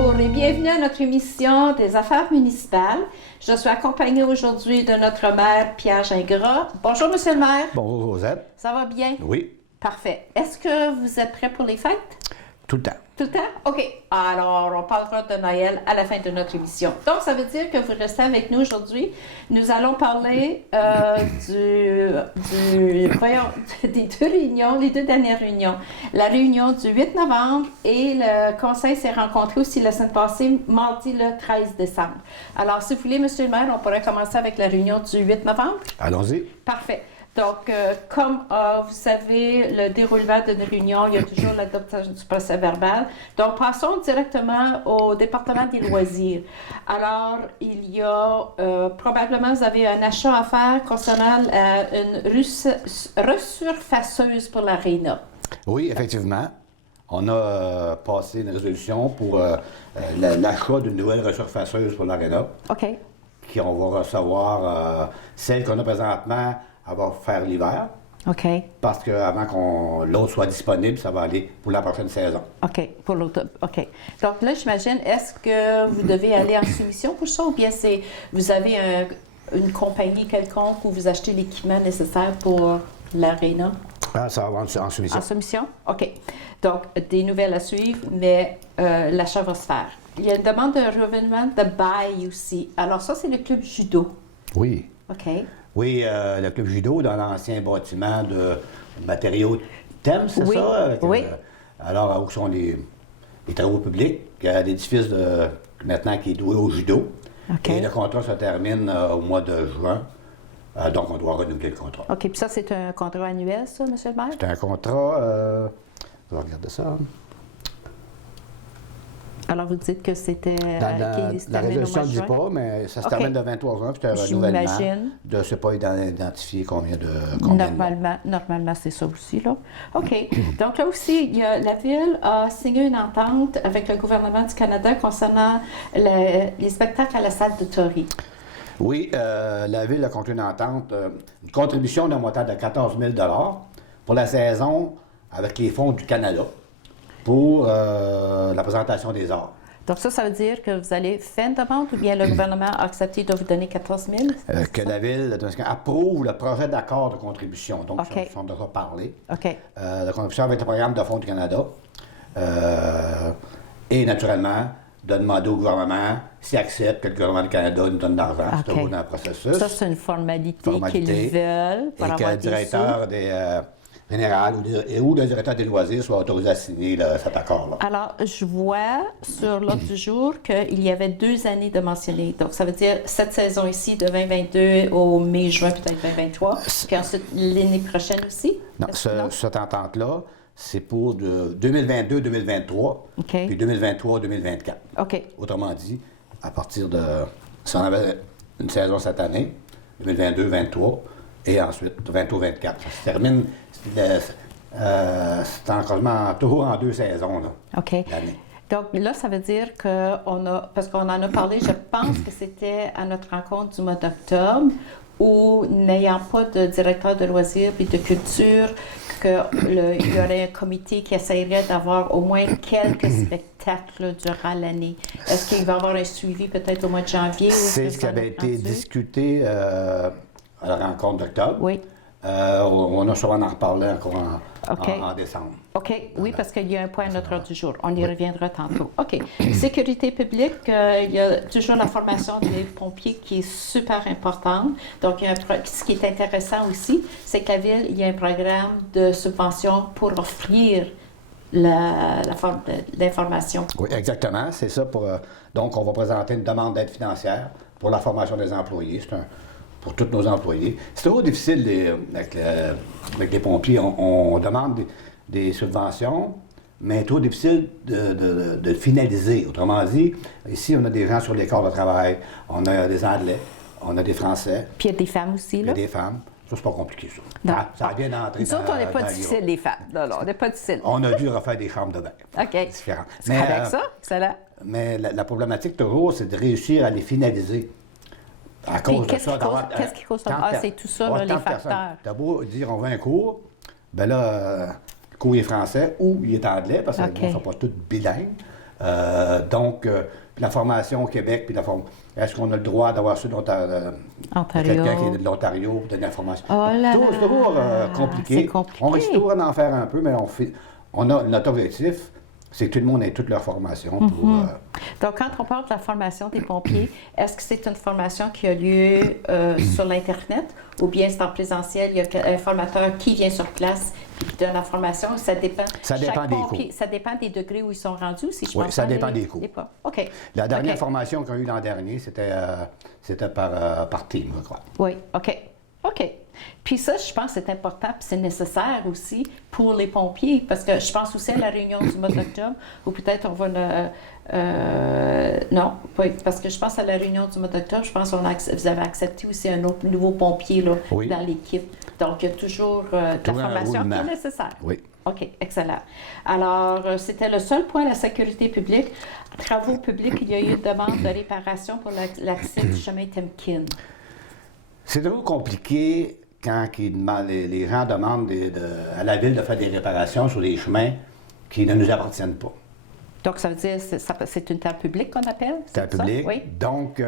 Bonjour et bienvenue à notre émission des affaires municipales. Je suis accompagnée aujourd'hui de notre maire Pierre Gingras. Bonjour, monsieur le maire. Bonjour, Rosette. Ça va bien? Oui. Parfait. Est-ce que vous êtes prêt pour les fêtes? Tout le temps. Tout le temps? OK. Alors, on parlera de Noël à la fin de notre émission. Donc, ça veut dire que vous restez avec nous aujourd'hui. Nous allons parler des deux réunions, les deux dernières réunions. La réunion du 8 novembre et le conseil s'est rencontré aussi la semaine passée, mardi le 13 décembre. Alors, si vous voulez, monsieur le maire, on pourrait commencer avec la réunion du 8 novembre. Allons-y. Parfait. Donc, comme vous savez, le déroulement d'une réunion, il y a toujours l'adoption du procès verbal. Donc, passons directement au département des loisirs. Alors, il y a probablement, vous avez un achat à faire concernant une resurfaceuse pour l'aréna. Oui, effectivement. On a passé une résolution pour l'achat d'une nouvelle resurfaceuse pour l'aréna. OK. On va recevoir celle qu'on a présentement. Elle va faire l'hiver. OK. Parce qu'avant que l'autre soit disponible, ça va aller pour la prochaine saison. OK. Pour l'autre. OK. Donc là, j'imagine, est-ce que vous devez aller en soumission pour ça ou bien vous avez une compagnie quelconque où vous achetez l'équipement nécessaire pour l'aréna? Ah, ça va en soumission. En soumission? OK. Donc, des nouvelles à suivre, mais l'achat va se faire. Il y a une demande de renouvellement de bail aussi. Alors ça, c'est le club judo. Oui. OK. Oui, le club judo dans l'ancien bâtiment de matériaux TEM, c'est oui. ça? Oui. Alors, où sont les travaux publics? Il y a l'édifice maintenant qui est doué au judo. OK. Et le contrat se termine au mois de juin. Donc, on doit renouveler le contrat. OK. Puis ça, c'est un contrat annuel, ça, M. le maire? C'est un contrat... on va regarder ça. Alors, vous dites que c'était... La résolution ne dit pas, mais ça se termine de 23 ans, puis c'est un renouvellement de, je ne sais pas identifier combien de... Normalement, c'est ça aussi, là. OK. Donc, là aussi, la Ville a signé une entente avec le gouvernement du Canada concernant les spectacles à la salle de Tory. Oui, la Ville a conclu une entente, une contribution d'un montant de 14 000 pour la saison avec les fonds du Canada pour la présentation des arts. Donc ça veut dire que vous allez faire une demande ou bien le gouvernement a accepté de vous donner 14 000? Que la Ville approuve le projet d'accord de contribution. Donc, OK. on devra parler. OK. La contribution avec le programme de fonds du Canada. Et naturellement, de demander au gouvernement s'il accepte que le gouvernement du Canada nous donne de l'argent. OK. C'est toujours dans le processus. Ça, c'est une formalité qu'ils veulent pour et avoir que le directeur général ou le directeur des loisirs soit autorisé à signer cet accord-là. Alors, je vois sur l'ordre du jour qu'il y avait 2 années de mentionner. Donc, ça veut dire cette saison ici de 2022 au mai-juin, peut-être 2023. Puis ensuite, l'année prochaine aussi? Non, cette entente-là, c'est pour 2022-2023, puis 2023-2024. OK. Autrement dit, à partir de... Si on avait une saison cette année, 2022-2023, et ensuite 2023-2024. Ça se termine... c'est toujours en 2 saisons, là, OK. l'année. Donc là, ça veut dire parce qu'on en a parlé, je pense que c'était à notre rencontre du mois d'octobre, où n'ayant pas de directeur de loisirs et de culture, qu'il y aurait un comité qui essaierait d'avoir au moins quelques spectacles durant l'année. Est-ce qu'il va y avoir un suivi peut-être au mois de janvier? C'est ce qui avait été discuté à la rencontre d'octobre. Oui. On a sûrement en reparlé encore en décembre. OK. Oui, parce qu'il y a un point à notre ordre du jour. On y reviendra tantôt. OK. Sécurité publique, il y a toujours la formation des pompiers qui est super importante. Donc, ce qui est intéressant aussi, c'est qu'à Ville, il y a un programme de subvention pour offrir l'information. Oui, exactement. C'est ça. Donc, on va présenter une demande d'aide financière pour la formation des employés. Pour tous nos employés. C'est toujours difficile avec les pompiers. On demande des subventions, mais trop difficile de finaliser. Autrement dit, ici, on a des gens sur les corps de travail, on a des Anglais, on a des Français. Puis il y a des femmes aussi, là? Il y a des femmes. Ça, c'est pas compliqué, ça. Non. Ça vient d'entrer dans... Nous autres, on n'est pas difficile, les femmes. Non, on n'est pas difficile. On a dû refaire des chambres de bain. OK. Différent. C'est avec ça? C'est là. Mais la problématique, toujours, c'est de réussir à les finaliser. À cause de ça, qu'est-ce qui cause ça? C'est tout ça, là, les facteurs. T'as beau dire on veut un cours, ben là, le cours est français ou il est anglais, parce qu'ils ne sont pas tous bilingues. Donc, puis la formation au Québec, puis est-ce qu'on a le droit d'avoir ceux Ontario. quelqu'un qui est de l'Ontario pour donner la formation? Oh là C'est toujours compliqué. c'est compliqué. On réussit toujours à en faire un peu, mais on a notre objectif, c'est que tout le monde ait toute leur formation pour... Donc, quand on parle de la formation des pompiers, est-ce que c'est une formation qui a lieu sur l'Internet ou bien c'est en présentiel, il y a un formateur qui vient sur place et qui donne la formation? Ça dépend. Ça dépend des cours. Ça dépend des degrés où ils sont rendus, si je pense. Oui, ça dépend des cours. OK. La dernière formation qu'on a eue l'an dernier, c'était par team, je crois. Oui, OK. OK. Puis ça, je pense que c'est important, puis c'est nécessaire aussi pour les pompiers, parce que je pense aussi à la réunion du mois d'octobre, ou peut-être on va non, oui, parce que je pense à la réunion du mois d'octobre, je pense que vous avez accepté aussi un autre nouveau pompier là, dans l'équipe. Donc, il y a toujours de la formation qui est nécessaire. Oui. OK, excellent. Alors, c'était le seul point, la sécurité publique. Travaux publics, il y a eu une demande de réparation pour l'accès du chemin Temkin. C'est toujours compliqué quand les gens demandent à la ville de faire des réparations sur des chemins qui ne nous appartiennent pas. Donc, ça veut dire que c'est une terre publique qu'on appelle? Terre publique. Oui. Donc,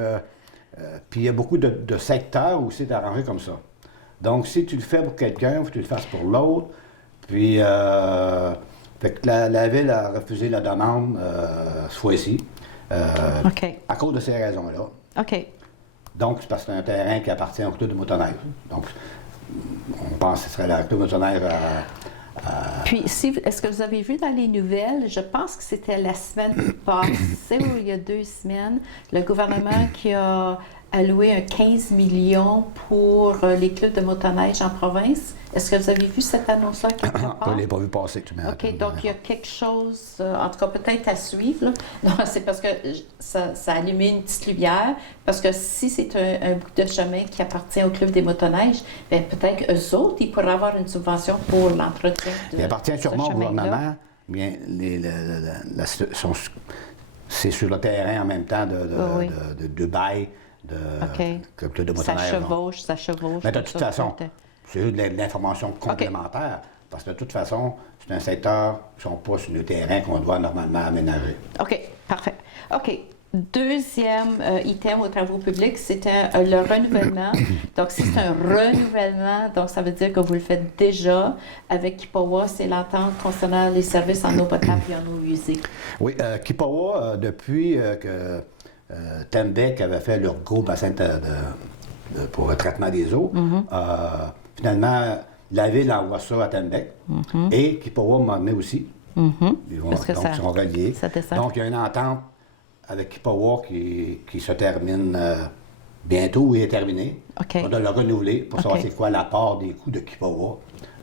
puis il y a beaucoup de secteurs où c'est arrangé comme ça. Donc, si tu le fais pour quelqu'un, il faut que tu le fasses pour l'autre. Puis, fait que la ville a refusé la demande ce fois-ci. À cause de ces raisons-là. OK. Donc, c'est parce que c'est un terrain qui appartient au club de motoneige. Donc, on pense que ce serait la club de motoneige Puis, est-ce que vous avez vu dans les nouvelles, je pense que c'était la semaine passée ou il y a 2 semaines, le gouvernement qui a alloué un 15 millions pour les clubs de motoneige en province. Est-ce que vous avez vu cette annonce-là quelque part? Je ne l'ai pas vu passer. OK, donc il y a quelque chose, en tout cas peut-être à suivre. Là. Non, c'est parce que ça a allumé une petite lumière, parce que si c'est un bout de chemin qui appartient au club des motoneiges, bien peut-être qu'eux autres, ils pourraient avoir une subvention pour l'entretien de il appartient sûrement au gouvernement. Bien, c'est sur le terrain en même temps de Dubaï, que le club de motoneige. Ça chevauche. Mais de toute façon, c'est de l'information complémentaire, parce que de toute façon, c'est un secteur qui ne sont pas sur le terrain qu'on doit normalement aménager. OK, parfait. OK. Deuxième item aux travaux publics, c'était le renouvellement. Donc, si c'est un renouvellement, donc ça veut dire que vous le faites déjà avec Kipawa, c'est l'entente concernant les services en eau potable et en eau usée. Oui, Kipawa, depuis que Tembec avait fait leur gros bassin pour le traitement des eaux, finalement, la ville envoie ça à Tembec et Kipawa m'en est aussi. Ils sont reliés. Donc, il y a une entente avec Kipawa qui se termine bientôt ou est terminée. On doit le renouveler pour savoir c'est quoi la part des coûts de Kipawa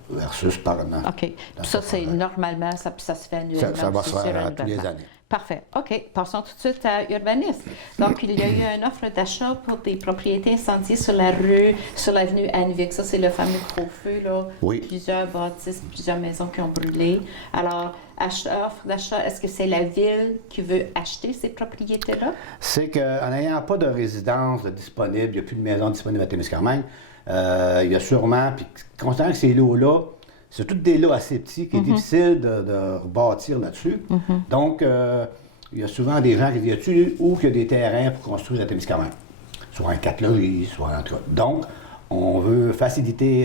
versus par an. OK. Ça, c'est normalement, ça se fait annuellement. Ça va se faire tous les années. Parfait. OK. Passons tout de suite à urbanisme. Donc, il y a eu une offre d'achat pour des propriétés incendiées sur l'avenue Anne-Vic. Ça, c'est le fameux gros feu, là. Oui. Plusieurs bâtisses, plusieurs maisons qui ont brûlé. Alors, offre d'achat, est-ce que c'est la ville qui veut acheter ces propriétés-là? C'est qu'en n'ayant pas de résidence disponible, il n'y a plus de maison disponible à Témiscamingue, il y a sûrement, puis considérant que ces lots-là, c'est tous des lots assez petits qui est difficile de bâtir là-dessus. Donc, il y a souvent des gens qui disent, y a où qu'il y a des terrains pour construire à Témiscamingue? Soit un 4 logis, soit un truc. Donc, on veut faciliter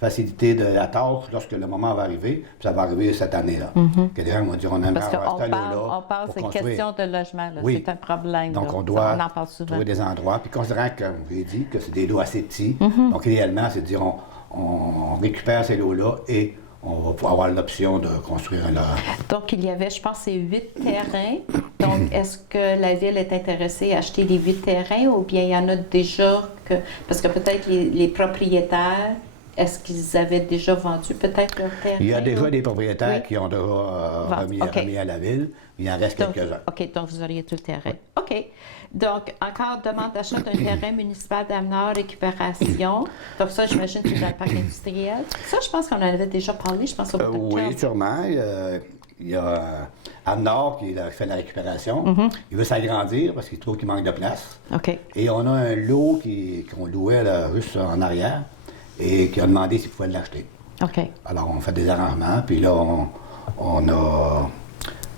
de la tâche lorsque le moment va arriver, puis ça va arriver cette année-là. Que des gens vont dire, on aimerait avoir ce lot-là. On parle, c'est une question de logement, là. C'est un problème. Donc, là. on doit en parle souvent. trouver des endroits. Puis, considérant, comme je l'ai dit, que c'est des lots assez petits, donc idéalement, c'est de dire, on récupère ces lots-là et on va pouvoir avoir l'option de construire un logement. Donc, il y avait, je pense, c'est 8 terrains. Donc, est-ce que la Ville est intéressée à acheter les 8 terrains ou bien il y en a déjà que... Parce que peut-être les propriétaires, est-ce qu'ils avaient déjà vendu peut-être leur terrain? Il y a déjà des propriétaires qui ont déjà remis à la Ville. Il en reste quelques-uns. OK, donc vous auriez tout le terrain. OK. Donc, encore demande d'achat d'un terrain municipal d'Amenard, récupération. Donc ça, j'imagine que c'est dans le parc industriel. Ça, je pense qu'on en avait déjà parlé, je pense, au mois d'octobre. Oui, sûrement. Il y a Amenard qui fait la récupération. Il veut s'agrandir parce qu'il trouve qu'il manque de place. OK. Et on a un lot qu'on louait juste en arrière et qui a demandé s'il pouvait l'acheter. OK. Alors, on fait des arrangements, puis là, on a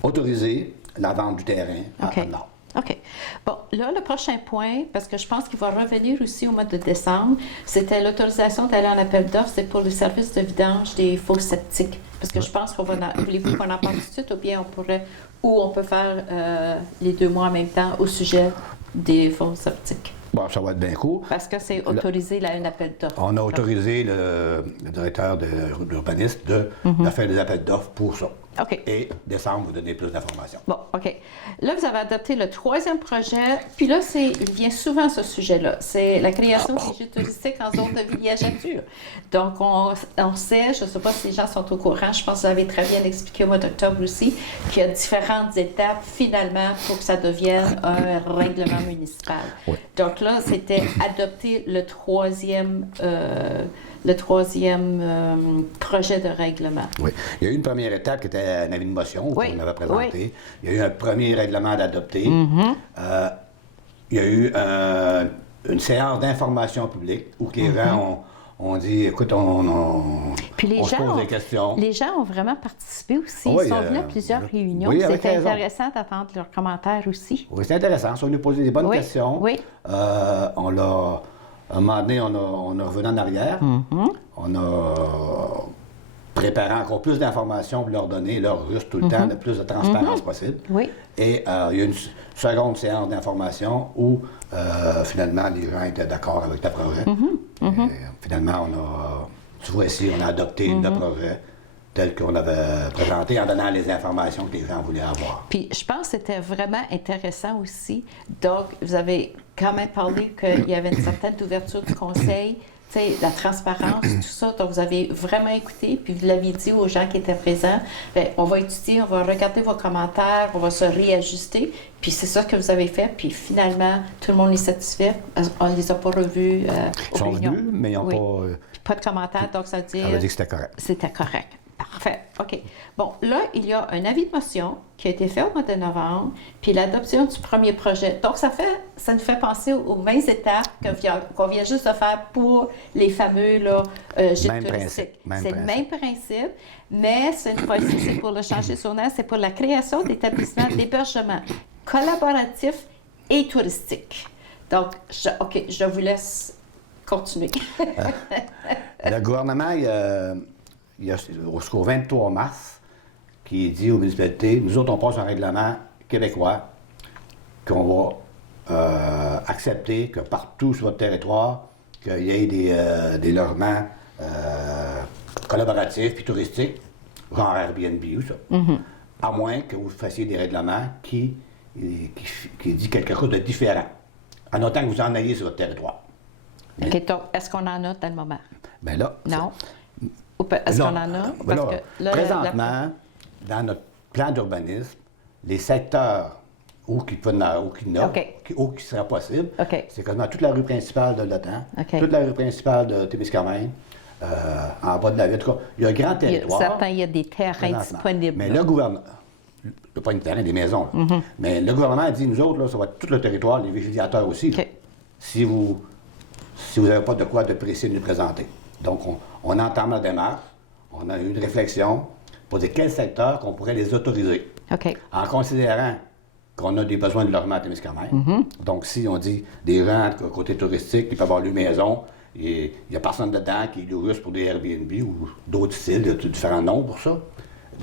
autorisé la vente du terrain OK. à Nord. OK. Bon, là, le prochain point, parce que je pense qu'il va revenir aussi au mois de décembre, c'était l'autorisation d'aller en appel d'offres, c'est pour le service de vidange des fosses septiques. Parce que je pense qu'on va voulez-vous qu'on en parle tout de suite, ou on peut faire les 2 mois en même temps au sujet des fosses septiques. Bon, ça va être bien court. Parce que c'est autorisé là, un appel d'offres. On a autorisé le directeur de l'urbanisme de faire des appels d'offres pour ça. OK. Et décembre, vous donner plus d'informations. Bon, OK. Là, vous avez adopté le 3e projet, puis là, il vient souvent ce sujet-là. C'est la création des guichets touristiques en zone de villégiature. Donc, on sait, je ne sais pas si les gens sont au courant, je pense que vous avez très bien expliqué au mois d'octobre aussi, qu'il y a différentes étapes, finalement, pour que ça devienne un règlement municipal. Oui. Donc là, c'était adopter le troisième projet de règlement. Oui. Il y a eu une première étape qui était un avis de motion Oui. qu'on avait présenté. Oui. Il y a eu un premier règlement d'adopter. Il y a eu une séance d'information publique où les gens ont dit, écoute, Puis on se pose des questions. Les gens ont vraiment participé aussi. Oui, Ils sont venus à plusieurs réunions. oui, avec C'était raison. intéressant d'entendre leurs commentaires aussi. Oui, c'est intéressant. Ils sont venus poser des bonnes Oui, questions. oui. On l'a... À un moment donné, on a revenu en arrière. On a préparé encore plus d'informations pour leur donner, leur juste tout le temps, le plus de transparence possible. Oui. Et il y a une seconde séance d'information où, finalement, les gens étaient d'accord avec le projet. Et, finalement, tu vois ici, on a adopté le projet tel qu'on avait présenté en donnant les informations que les gens voulaient avoir. Puis je pense que c'était vraiment intéressant aussi. Donc, vous avez quand même parlé qu'il y avait une certaine ouverture du conseil, tu sais, la transparence, tout ça. Donc, vous avez vraiment écouté, puis vous l'aviez dit aux gens qui étaient présents, bien, on va étudier, on va regarder vos commentaires, on va se réajuster. Puis c'est ça que vous avez fait. Puis finalement, tout le monde est satisfait. On ne les a pas revus Ils sont venus, mais ils n'ont pas... Puis pas de commentaires, donc ça veut dire... Ça veut dire que c'était correct. C'était correct. Parfait. OK. Bon, là, il y a un avis de motion qui a été fait au mois de novembre, puis l'adoption du premier projet. Donc, ça nous fait penser aux mêmes étapes qu'on vient juste de faire pour les fameux gîtes touristiques. C'est le même principe, mais cette fois-ci, c'est pour le changer son nom, c'est pour la création d'établissements d'hébergement collaboratifs et touristiques. Donc, je vous laisse continuer. Le gouvernement, il y a jusqu'au 23 mars, qui dit aux municipalités, nous autres, on passe un règlement québécois qu'on va accepter que partout sur votre territoire, qu'il y ait des logements collaboratifs puis touristiques, genre Airbnb ou ça. À moins que vous fassiez des règlements qui dit quelque chose de différent, en notant que vous en ayez sur votre territoire. OK, donc, est-ce qu'on en a dans le moment? Bien là... Non. Est-ce qu'on en a? Ben là, que là, présentement, dans notre plan d'urbanisme, les secteurs où qui sera possible, OK. c'est quasiment toute la rue principale de Lotan, OK. toute la rue principale de Témiscamingue, en bas de la ville. En tout cas, il y a un grand territoire. Il y a des terrains présentement. disponibles. Mais le gouvernement, pas une terrain, des maisons, là. Mais le gouvernement a dit, nous autres, là, ça va être tout le territoire, les villégiateurs aussi, OK. si vous n'avez pas de quoi de précis de nous présenter. Donc, on entame la démarche, on a eu une réflexion pour dire quels secteurs qu'on pourrait les autoriser. OK. En considérant qu'on a des besoins de logement à Témiscamingue. Donc, si on dit des gens côté touristique qui peuvent avoir une maison, il n'y a personne dedans qui loue juste pour des Airbnb ou d'autres styles, il y a différents noms pour ça,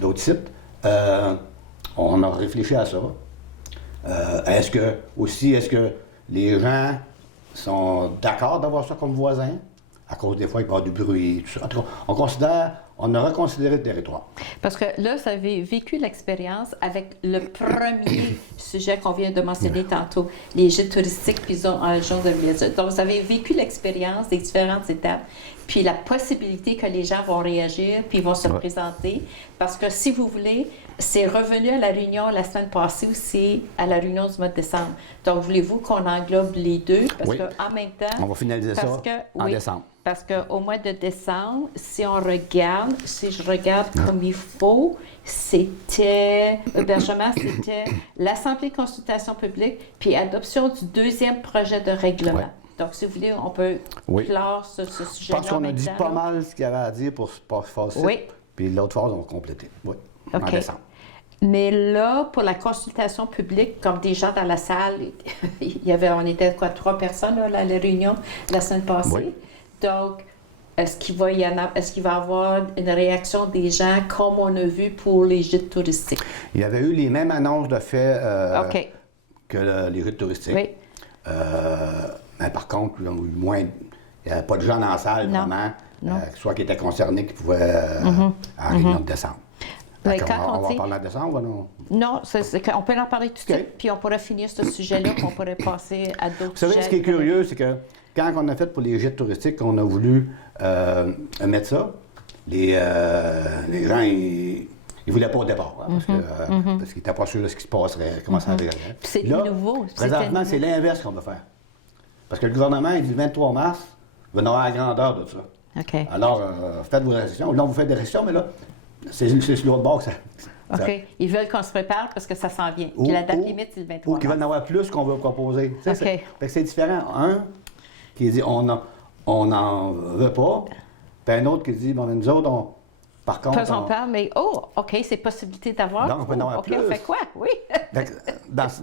d'autres sites, on a réfléchi à ça. Est-ce que les gens sont d'accord d'avoir ça comme voisin? À cause des fois, il peut y avoir du bruit, tout ça. En tout cas, on a reconsidéré le territoire. Parce que là, vous avez vécu l'expérience avec le premier sujet qu'on vient de mentionner tantôt, les gîtes touristiques puis en zone de villégiature. Donc, vous avez vécu l'expérience des différentes étapes, puis la possibilité que les gens vont réagir, puis ils vont se présenter. Parce que si vous voulez, c'est revenu à la réunion la semaine passée aussi, à la réunion du mois de décembre. Donc, voulez-vous qu'on englobe les deux? Parce qu'en même temps... On va finaliser ça en décembre. Parce qu'au mois de décembre, si je regarde comme il faut, c'était l'Assemblée de consultation publique, puis adoption du deuxième projet de règlement. Ouais. Donc, si vous voulez, on peut clore ce sujet-là. Je pense qu'on a dit pas mal ce qu'il y avait à dire pour phase 7. Oui. Puis l'autre phase, on va compléter. Oui, OK. en décembre. Mais là, pour la consultation publique, comme des gens dans la salle, on était quoi, 3 personnes là, à la réunion la semaine passée. Oui. Donc, est-ce qu'il va y avoir une réaction des gens comme on a vu pour les gîtes touristiques? Il y avait eu les mêmes annonces de fait OK. que les gîtes touristiques. Oui. Mais par contre, il n'y avait pas de gens dans la salle, Non. vraiment, Non. soit qui étaient concernés, qui pouvaient en réunion de décembre. Mais D'accord, quand on on va dit- parler en décembre, non? Non, on peut en parler tout de OK. suite, puis on pourrait finir ce sujet-là, puis on pourrait passer à d'autres Vous savez, sujets. ce qui est curieux, c'est que quand on a fait pour les gîtes touristiques, on a voulu mettre ça, les gens, ils ne voulaient pas au départ, hein, parce qu'ils n'étaient pas sûrs de ce qui se passerait, comment ça arriverait. Puis c'est Là, nouveau, c'était Présentement, nouveau. c'est l'inverse qu'on va faire. Parce que le gouvernement, il dit le 23 mars, il va y avoir la grandeur de ça. OK. Alors, faites vos restrictions. Là, vous faites des restrictions, mais là, c'est sur l'autre bord que ça. OK. Ils veulent qu'on se prépare parce que ça s'en vient. Puis la date limite, c'est le 23 Ou qu'il va en mars. avoir plus qu'on veut proposer. Tu sais, OK. fait que c'est différent. Un qui dit on n'en veut pas, puis un autre qui dit bon, nous autres, par contre. Faisons peur, mais OK, c'est possibilité d'avoir. Non, on peut en avoir OK, plus. on fait quoi? Oui. Fait que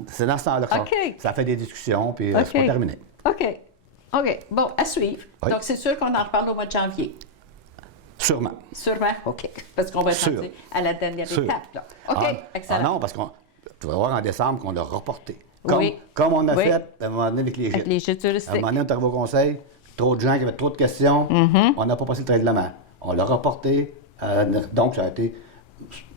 c'est dans ce temps-là que ça, OK. ça fait des discussions, puis OK. c'est pas terminé. OK. OK. Bon, à suivre. Oui. Donc, c'est sûr qu'on en reparle au mois de janvier. Sûrement. Sûrement? OK. Parce qu'on va être Sûr. rendu à la dernière Sûr. étape. Là. OK, excellent. non, parce qu'on tu vas voir en décembre qu'on l'a reporté. Oui. Comme on a Oui. fait à un moment donné avec les Avec gîtes. les gîtes À un touristiques. moment donné, on est arrivé au conseil, trop de gens qui avaient trop de questions, Mm-hmm. on n'a pas passé le règlement. On l'a reporté, donc ça a été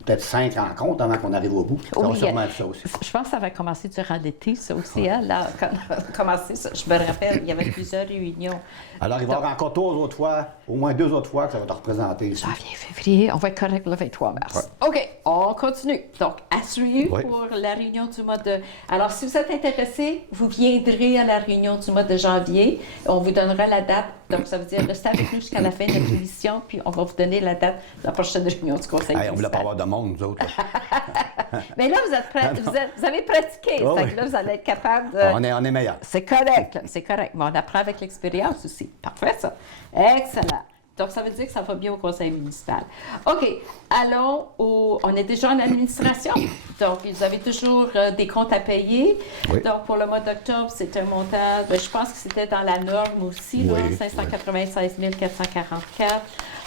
peut-être 5 rencontres avant qu'on arrive au bout. Ça va Oui, sûrement être ça aussi. Je pense que ça va commencer durant l'été, ça aussi. Hein, là, quand on a commencé ça, je me rappelle, il y avait plusieurs réunions. Alors, il va y avoir encore 3 autres fois, au moins 2 autres fois que ça va te représenter ici. Janvier, février, on va être correct le 23 mars. OK, on continue. Donc, à suivre Oui. pour la réunion du mois de... Alors, si vous êtes intéressé, vous viendrez à la réunion du mois de janvier. On vous donnera la date. Donc, ça veut dire restez avec nous jusqu'à la fin de notre émission, puis on va vous donner la date de la prochaine réunion du Conseil Hey, on ne voulait pas municipal. avoir de monde, nous autres. là. Mais là, vous avez pratiqué. Oh, Ça fait oui. que là, vous allez être capable de... on est meilleurs. C'est correct, là, c'est correct. Mais on apprend avec l'expérience aussi. Parfait, ça. Excellent. Donc, ça veut dire que ça va bien au conseil municipal. OK, allons On est déjà en administration. Donc, vous avez toujours des comptes à payer. Oui. Donc, pour le mois d'octobre, c'est un montant, je pense que c'était dans la norme aussi, là, Oui, 596 444.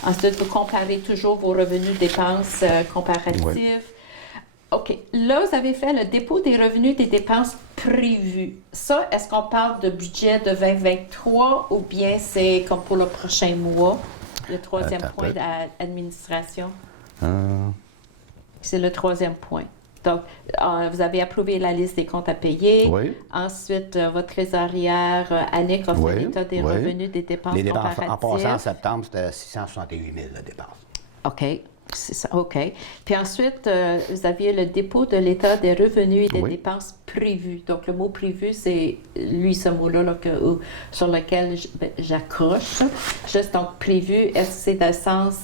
Ensuite, vous comparez toujours vos revenus dépenses comparatifs. Oui. OK. Là, vous avez fait le dépôt des revenus des dépenses prévues. Ça, est-ce qu'on parle de budget de 2023 ou bien c'est comme pour le prochain mois, le troisième Attends point un peu. d'administration? Euh, C'est le troisième point. Donc, vous avez approuvé la liste des comptes à payer. Oui. Ensuite, votre trésorière, Annick, a fait Oui, l'état des oui. revenus des dépenses les dépenses, comparatives. en passant en septembre, c'était 668 000 de dépenses. OK. C'est ça, OK. Puis ensuite, vous aviez le dépôt de l'état des revenus et des Oui. dépenses prévues. Donc, le mot prévu, c'est lui, ce mot-là là, sur lequel j'accroche. Juste donc, prévu, est-ce que c'est dans le sens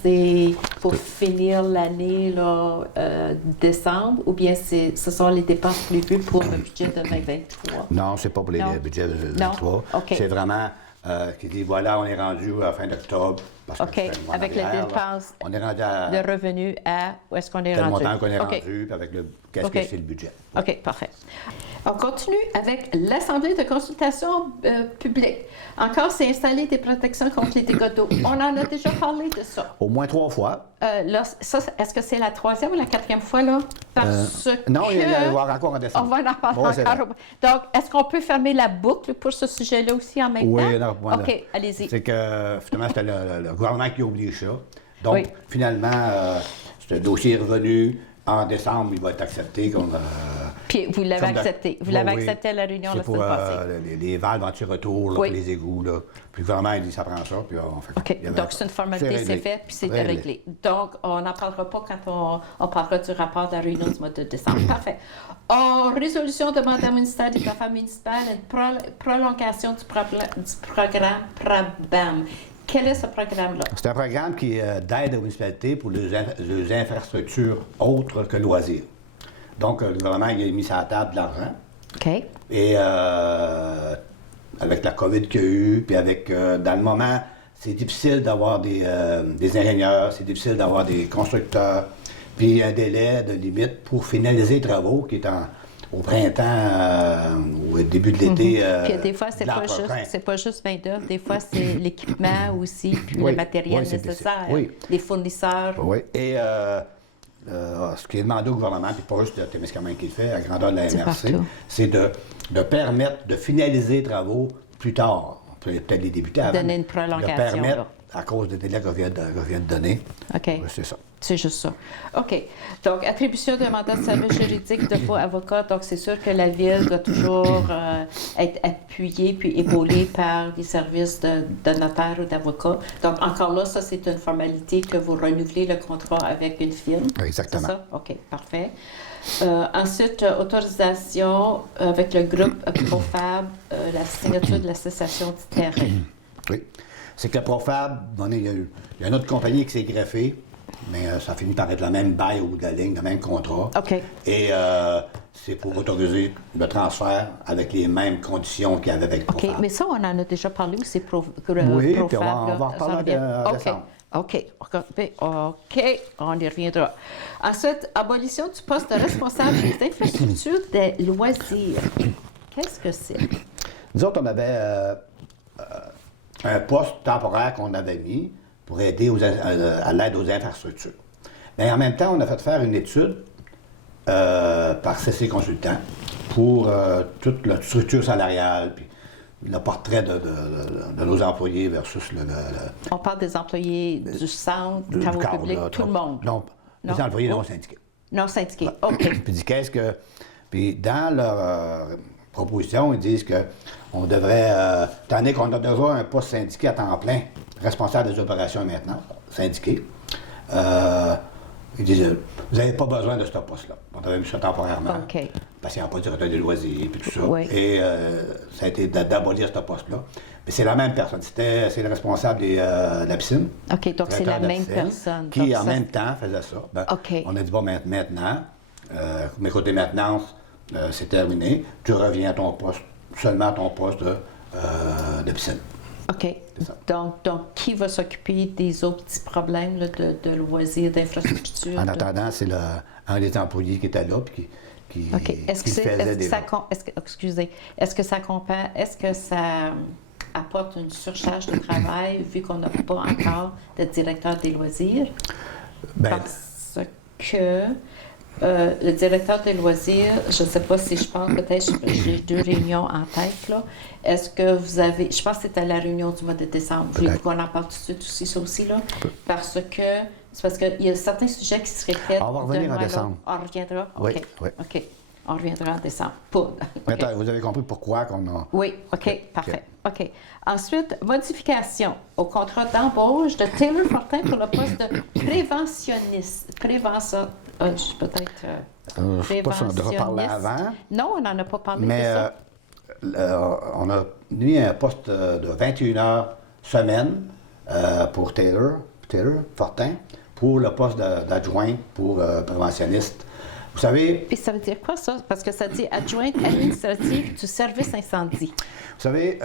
pour finir l'année là, décembre ou bien ce sont les dépenses prévues pour le budget de 2023? Non, c'est pas pour les Non. budgets de Non. 2023. OK. C'est vraiment qui dit voilà, on est rendu à la fin d'octobre. parce que OK. c'est le mois Avec les d'arrière, là. dépenses On est rendu à de revenus à où est-ce qu'on est tel rendu? montant qu'on est OK. rendu, puis avec qu'est-ce OK. que c'est le budget. OK, parfait. On continue avec l'Assemblée de consultation publique. Encore, c'est installer des protections contre les dégâts d'eau. On en a déjà parlé de ça. Au moins 3 fois. Là, ça, est-ce que c'est la troisième ou la quatrième fois, là? Parce que... Non, il va y avoir encore en On décembre. va en parler Ouais, c'est encore. vrai. Donc, est-ce qu'on peut fermer la boucle pour ce sujet-là aussi en même Oui, temps? non, voilà. OK, allez-y. C'est que finalement, c'était le gouvernement qui a oublié ça. Donc, Oui. finalement, ce dossier est revenu. En décembre, il va être accepté comme. Puis, vous l'avez comme de- accepté. Vous Oui, l'avez oui. accepté à la réunion C'est la pour semaine passée. les valves anti-retour, là, Oui. pour les égouts. Là. Puis le gouvernement, il dit ça prend ça. Puis on fait. OK. il y avait- Donc, c'est une formalité, c'est réglé. fait, puis c'est réglé. Donc, on n'en parlera pas quand on parlera du rapport de la réunion du mois de décembre. Parfait. En résolution demande au ministère des Affaires municipales une prolongation du programme PRABAM. Quel est ce programme-là? C'est un programme qui d'aide aux municipalités pour les infrastructures autres que loisirs. Donc, le gouvernement il a mis sur la table de l'argent. OK. Et avec la COVID qu'il y a eu, puis avec, dans le moment, c'est difficile d'avoir des ingénieurs, c'est difficile d'avoir des constructeurs. puis un délai de limite pour finaliser les travaux qui est au printemps ou au début de l'été. Puis des fois, c'est pas juste main-d'œuvre, des fois, c'est l'équipement aussi, puis le matériel nécessaire, les fournisseurs. Oui, et ce qui est demandé au gouvernement, puis pas juste de Témiscamingue qui le fait, à la grandeur de la MRC, c'est de permettre de finaliser les travaux plus tard. On peut peut-être les débuter avant. Donner une prolongation. De permettre, à cause des délais qu'on vient de donner. OK. C'est ça. C'est juste ça. OK. Donc, attribution d'un mandat de service juridique de faux avocat. Donc, c'est sûr que la Ville doit toujours être appuyée puis épaulée par des services de notaire ou d'avocat. Donc, encore là, ça, c'est une formalité que vous renouvelez le contrat avec une firme. Exactement. C'est ça? OK, parfait. Ensuite, autorisation avec le groupe Profab, la signature de l'association du terrain. Oui. C'est que le Profab, il y a une autre compagnie qui s'est greffée, mais ça finit par être le même bail au bout de la ligne, le même contrat. OK. Et c'est pour autoriser le transfert avec les mêmes conditions qu'il y avait avec Profab. OK, mais ça, on en a déjà parlé ou c'est Profab? Oui, puis on va en reparler en décembre. OK, on y reviendra. Ensuite, abolition du poste de responsable des infrastructures des loisirs. Qu'est-ce que c'est? Nous autres, on avait un poste temporaire qu'on avait mis pour aider à l'aide aux infrastructures. Mais en même temps, on a fait faire une étude par CC Consultant pour toute la structure salariale, puis le portrait de nos employés versus le... On parle des employés du centre, du travaux publics, tout le monde. Non, les employés non syndiqués. Non syndiqués, OK. Puis qu'est-ce que... Puis dans leur proposition, ils disent qu'on devrait, tandis qu'on a déjà un poste syndiqué à temps plein, responsable des opérations maintenant, syndiqué, ils disent, vous n'avez pas besoin de ce poste-là. On avait mis ça temporairement. OK. Parce qu'il n'y a pas de directeur des loisirs et tout ça. Oui. Et ça a été d'abolir ce poste-là. Mais c'est la même personne. C'est le responsable de la piscine. OK, donc c'est la même personne. Qui, en même temps, faisait ça. Ben, OK. On a dit, bon, maintenant, mes côtés maintenance, c'est terminé. Tu reviens à ton poste, seulement à ton poste de piscine. OK. Donc, qui va s'occuper des autres petits problèmes là, de loisirs, d'infrastructures? En attendant, c'est un des employés qui était là puis qui OK. Est-ce que ça apporte une surcharge de travail vu qu'on n'a pas encore de directeur des loisirs? Parce que le directeur des loisirs, je ne sais pas si je pense, peut-être j'ai 2 réunions en tête, là. Est-ce que vous avez, je pense que c'était à la réunion du mois de décembre, voulez-vous qu'on en parle tout de suite aussi, ça aussi, là? Parce qu'il y a certains sujets qui se répètent. On va revenir en décembre. On reviendra? Oui, OK. oui. OK. On reviendra en décembre. Okay. Vous avez compris pourquoi qu'on a... Oui, OK, parfait. OK. Ensuite, modification au contrat d'embauche de Taylor Fortin pour le poste de préventionniste. Peut-être... je ne sais pas si on a déjà parlé avant. Non, on n'en a pas parlé, mais on a mis un poste de 21 heures semaine pour Taylor Fortin pour le poste d'adjoint pour préventionniste. Vous savez... Puis ça veut dire quoi, ça? Parce que ça dit adjointe administrative du service incendie. Vous savez,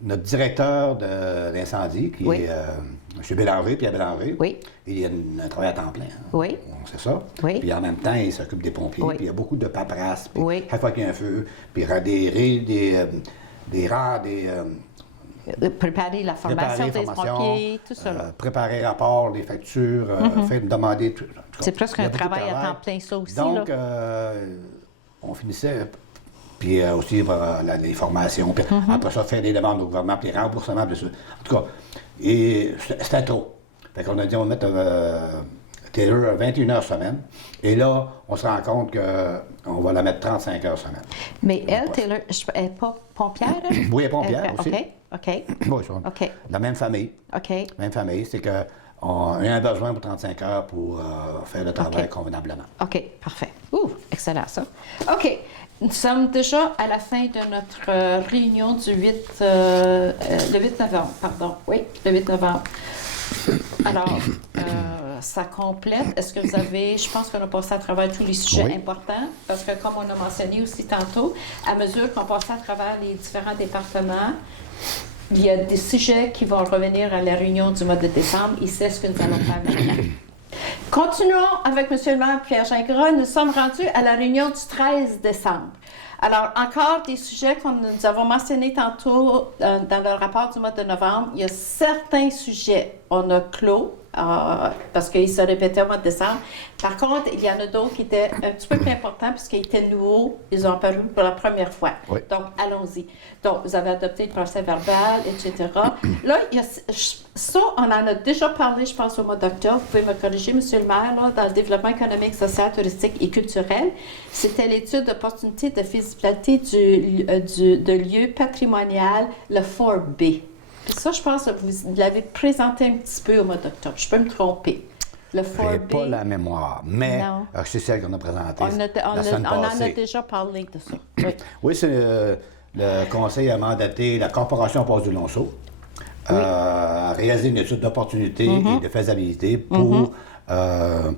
notre directeur d'incendie, qui est M. Bélanger, Pierre Bélanger, il a un travail à temps plein. Hein? Oui. C'est ça. Oui. Puis en même temps, il s'occupe des pompiers, puis il y a beaucoup de paperasse. Puis chaque fois qu'il y a un feu, puis préparer la formation des pompiers, tout ça. Préparer rapport, les factures, demander tout. C'est presque un travail à temps plein, ça aussi. Donc, on finissait, puis aussi les formations, puis après ça, faire des demandes au gouvernement, puis les remboursements, puis ça. En tout cas, c'était trop. Fait qu'on a dit, on va mettre Taylor 21 heures semaine, et là, on se rend compte qu'on va la mettre 35 heures semaine. Mais elle, Taylor, elle n'est pas pompière? Oui, elle est pompière aussi. OK. Oui, la même famille. OK. Même famille, c'est qu'on a un besoin pour 35 heures pour faire le travail convenablement. OK, parfait. Excellent ça. OK, nous sommes déjà à la fin de notre réunion du 8 novembre, pardon. Oui, le 8 novembre. Alors, ça complète. Est-ce que vous avez... Je pense qu'on a passé à travers tous les sujets importants, parce que comme on a mentionné aussi tantôt, à mesure qu'on passe à travers les différents départements, il y a des sujets qui vont revenir à la réunion du mois de décembre, et c'est ce que nous allons faire maintenant. Continuons avec M. le maire Pierre Gingras. Nous sommes rendus à la réunion du 13 décembre. Alors, encore des sujets que nous avons mentionnés tantôt dans le rapport du mois de novembre. Il y a certains sujets, on a clos, parce qu'ils se répétaient au mois de décembre. Par contre, il y en a d'autres qui étaient un petit peu plus importants puisqu'ils étaient nouveaux. Ils ont apparu pour la première fois. Oui. Donc, allons-y. Donc, vous avez adopté le procès verbal, etc. Là, il y a, ça, on en a déjà parlé, je pense, au mois d'octobre. Vous pouvez me corriger, M. le maire, là, dans le développement économique, social, touristique et culturel. C'était l'étude d'opportunité de faisabilité de lieu patrimonial, le 4B. Puis ça, je pense que vous l'avez présenté un petit peu au mois d'octobre. Je peux me tromper. Le 4B. Je n'ai pas la mémoire, mais Non. c'est celle qu'on a présentée On la semaine en a passée. déjà parlé de ça. Oui. Oui, c'est le conseil a mandaté la Corporation Passe du Lonceau à réaliser une étude d'opportunité et de faisabilité pour la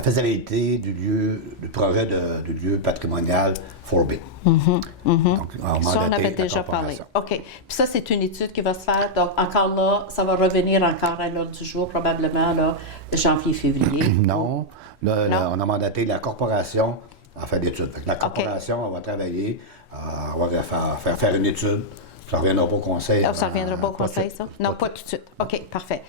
faisabilité du projet du lieu patrimonial 4B. Donc, Ça, on avait déjà parlé. OK. Puis ça, c'est une étude qui va se faire. Donc, encore là, ça va revenir encore à l'ordre du jour, probablement, là, janvier-février. Non. Là, Non. on a mandaté la corporation à faire l'étude. La corporation, on va travailler, on va faire une étude. Ça ne reviendra pas au conseil. Ça ne reviendra pas au conseil, ça? Non, pas tout de suite. OK, parfait.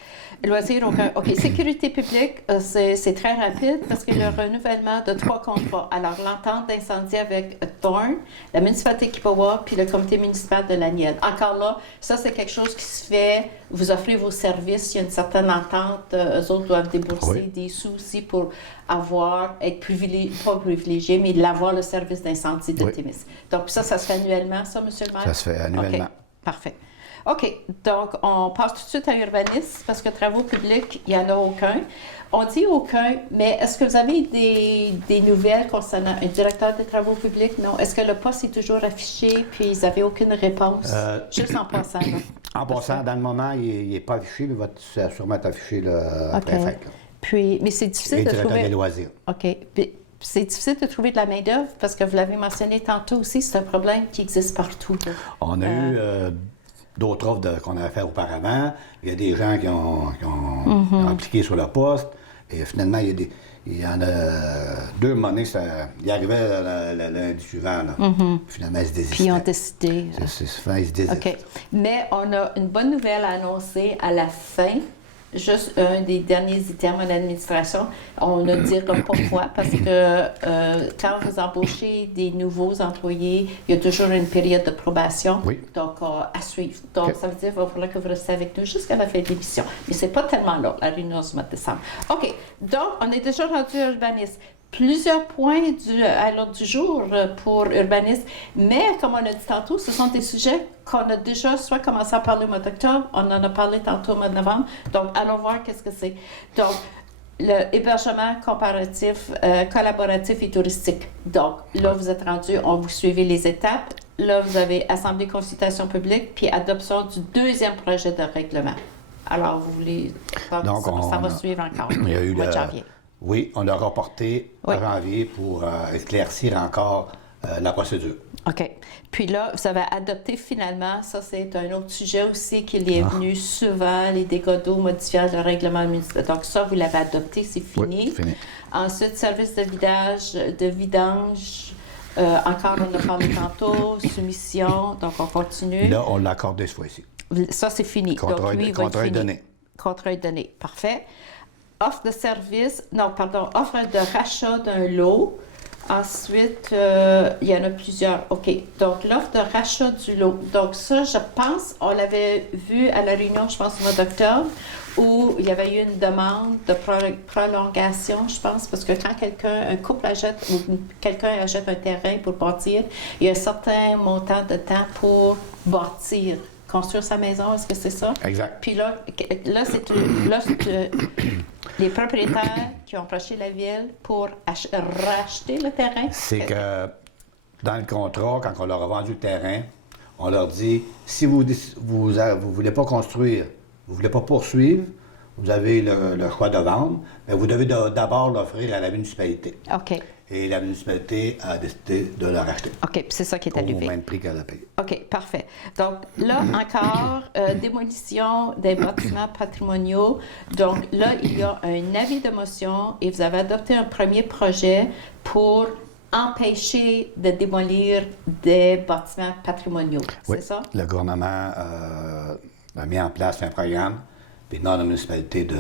Loisirs, aucun. OK. Sécurité publique, c'est très rapide parce qu'il y a le renouvellement de 3 contrats. Alors, l'entente d'incendie avec Thorne, la municipalité de Kippawa, puis le comité municipal de la Nièvre. Encore là, ça, c'est quelque chose qui se fait. Vous offrez vos services, il y a une certaine entente. Eux autres doivent débourser des sous aussi pour être pas privilégié, mais d'avoir le service d'incendie de Témis. Donc, ça se fait annuellement, ça, M. le maire? Ça se fait annuellement. OK, parfait. OK, donc on passe tout de suite à urbanisme parce que travaux publics, il n'y en a aucun. On dit aucun, mais est-ce que vous avez des nouvelles concernant un directeur des travaux publics? Non. Est-ce que le poste est toujours affiché puis ils n'avaient aucune réponse? Juste en passant. Là. En passant, dans le moment, il n'est pas affiché, mais il va sûrement être affiché après la fête. Puis, mais c'est difficile Et de directeur trouver... des loisirs. OK. Puis, c'est difficile de trouver de la main-d'œuvre parce que vous l'avez mentionné tantôt aussi, c'est un problème qui existe partout. Là. On a eu d'autres offres qu'on avait fait auparavant. Il y a des gens qui ont appliqué sur le poste. Et finalement, il y en a 2 monnaies. Il arrivait le lundi suivant. Là. Finalement, ils se désistaient. Puis ils ont décidé. Finalement, ils se désistent. OK. Mais on a une bonne nouvelle à annoncer à la fin. Juste un des derniers items en administration. On ne dira pas pourquoi, parce que quand vous embauchez des nouveaux employés, il y a toujours une période de probation, donc à suivre. Donc, ça veut dire qu'il va falloir que vous restez avec nous jusqu'à la fin de l'émission. Mais ce n'est pas tellement long, la réunion du mois de décembre. OK. Donc, on est déjà rendu à l'urbanisme. Plusieurs points à l'ordre du jour pour urbanisme, mais comme on a dit tantôt, ce sont des sujets qu'on a déjà soit commencé à parler au mois d'octobre, on en a parlé tantôt au mois de novembre, donc allons voir qu'est-ce que c'est. Donc, le hébergement comparatif, collaboratif et touristique. Donc, là, vous êtes rendu, vous suivez les étapes. Là, vous avez assemblée, consultation publique, puis adoption du 2e projet de règlement. Alors, vous voulez... Donc, ça va suivre encore il y a eu au mois de janvier. Oui, on l'a reporté à janvier pour éclaircir encore la procédure. OK. Puis là, vous avez adopté finalement, ça c'est un autre sujet aussi qui est venu souvent, les dégâts d'eau modifiant le règlement municipal. Donc ça, vous l'avez adopté, c'est fini. Oui, fini. Ensuite, service de vidange. Encore, on a parlé tantôt, soumission, donc on continue. Là, on l'a accordé cette fois-ci. Ça, c'est fini. Contrat est donné. Contrat est donné. Parfait. Offre de service, offre de rachat d'un lot. Ensuite, il y en a plusieurs. OK. Donc, l'offre de rachat du lot. Donc, ça, je pense, on l'avait vu à la réunion, je pense, au mois d'octobre, où il y avait eu une demande de prolongation, je pense, parce que quand un couple achète ou quelqu'un achète un terrain pour bâtir, il y a un certain montant de temps pour bâtir. Construire sa maison, est-ce que c'est ça? Exact. Puis là c'est les propriétaires qui ont approché la ville pour racheter le terrain. C'est que dans le contrat, quand on leur a vendu le terrain, on leur dit, si vous ne voulez pas construire, vous ne voulez pas poursuivre, vous avez le choix de vendre, mais vous devez d'abord l'offrir à la municipalité. OK. Et la municipalité a décidé de le racheter. OK, puis c'est ça qui est Au arrivé. même prix qu'elle a payé. OK, parfait. Donc là encore, démolition des bâtiments patrimoniaux. Donc là, il y a un avis de motion et vous avez adopté un premier projet pour empêcher de démolir des bâtiments patrimoniaux. Oui, C'est ça? le gouvernement a mis en place un programme, puis demande à la municipalité de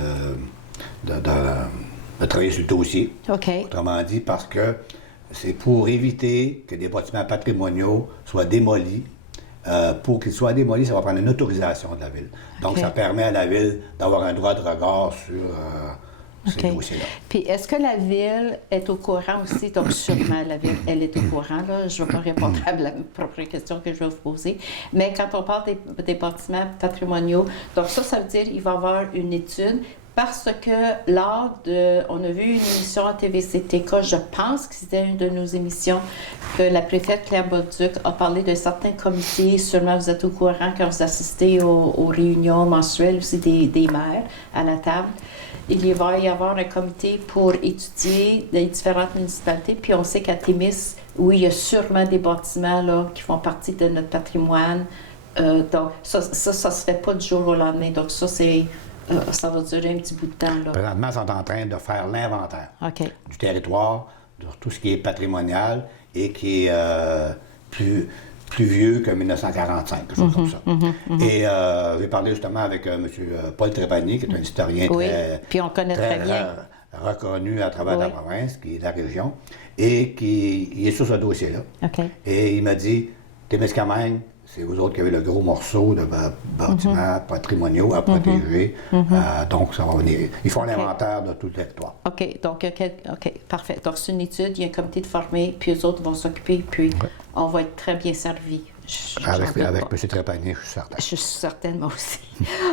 travailler sur le dossier. OK. Autrement dit, parce que c'est pour éviter que des bâtiments patrimoniaux soient démolis. Pour qu'ils soient démolis, ça va prendre une autorisation de la Ville. Donc, OK. ça permet à la Ville d'avoir un droit de regard sur ces OK. dossiers-là. Puis, est-ce que la Ville est au courant aussi? Donc, sûrement, la Ville, elle est au courant. Là. Je ne vais pas répondre à la propre question que je vais vous poser. Mais quand on parle des bâtiments patrimoniaux, donc ça veut dire qu'il va y avoir une étude parce que on a vu une émission à TVC-TK, je pense que c'était une de nos émissions, que la préfète Claire Bolduc a parlé de certains comités. Sûrement, vous êtes au courant quand vous assistez aux réunions mensuelles aussi des maires à la table. Il va y avoir un comité pour étudier les différentes municipalités. Puis on sait qu'à Témis, oui, il y a sûrement des bâtiments là, qui font partie de notre patrimoine. Donc, ça se fait pas du jour au lendemain. Donc, ça va durer un petit bout de temps. Là. Présentement, ils sont en train de faire l'inventaire OK. du territoire, de tout ce qui est patrimonial et qui est plus vieux que 1945, quelque chose comme ça. Et j'ai parlé justement avec M. Paul Trépanier, qui est un historien puis on connaît très bien. reconnu à travers la province, qui est de la région, et qui est sur ce dossier-là. OK. Et il m'a dit, Témiscamingue, c'est vous autres qui avez le gros morceau de bâtiments patrimoniaux à protéger. Donc, ça va venir. Ils font l'inventaire de tout le territoire. OK. Donc, OK, parfait. Donc, c'est une étude, il y a un comité de formés, puis eux autres vont s'occuper, puis on va être très bien servis. Avec M. Trépanier, je suis certain. Je suis certaine, moi aussi.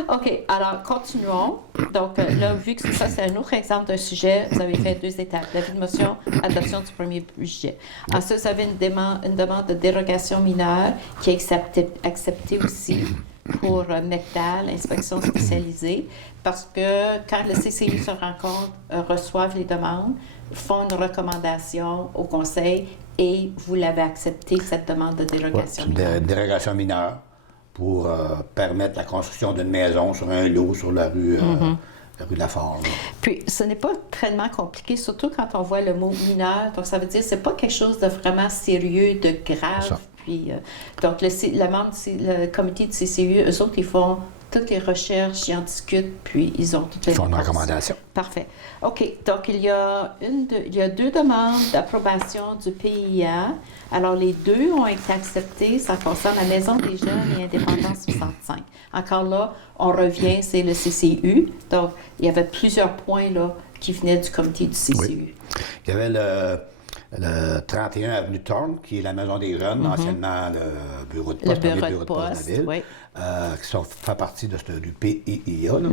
OK, alors, continuons. Donc, là, vu que ça, c'est un autre exemple d'un sujet, vous avez fait 2 étapes. L'avis de motion, adoption du premier budget. Ensuite, vous avez une demande de dérogation mineure qui est acceptée aussi pour McDal, inspection spécialisée, parce que quand le CCI se rencontre, reçoivent les demandes, font une recommandation au Conseil et vous l'avez accepté, cette demande de dérogation mineure. Une dérogation mineure pour permettre la construction d'une maison sur un lot sur la rue de la Forge. Puis, ce n'est pas tellement compliqué, surtout quand on voit le mot mineur. Donc, ça veut dire que ce n'est pas quelque chose de vraiment sérieux, de grave. Puis, donc, le comité du CCU, eux autres, ils font toutes les recherches, ils en discutent, puis ils ont toutes les Ils font une réponses. recommandation. Parfait. OK. Donc, il y a 2 demandes d'approbation du PIA. Alors, les 2 ont été acceptées. Ça concerne la Maison des Jeunes et Indépendance 65. Encore là, on revient, c'est le CCU. Donc, il y avait plusieurs points là, qui venaient du comité du CCU. Oui. Il y avait le 31 avenue Thorne, qui est la Maison des Jeunes, anciennement le bureau de poste, bureau de poste, de la Ville, oui. qui fait partie du PIA. Là.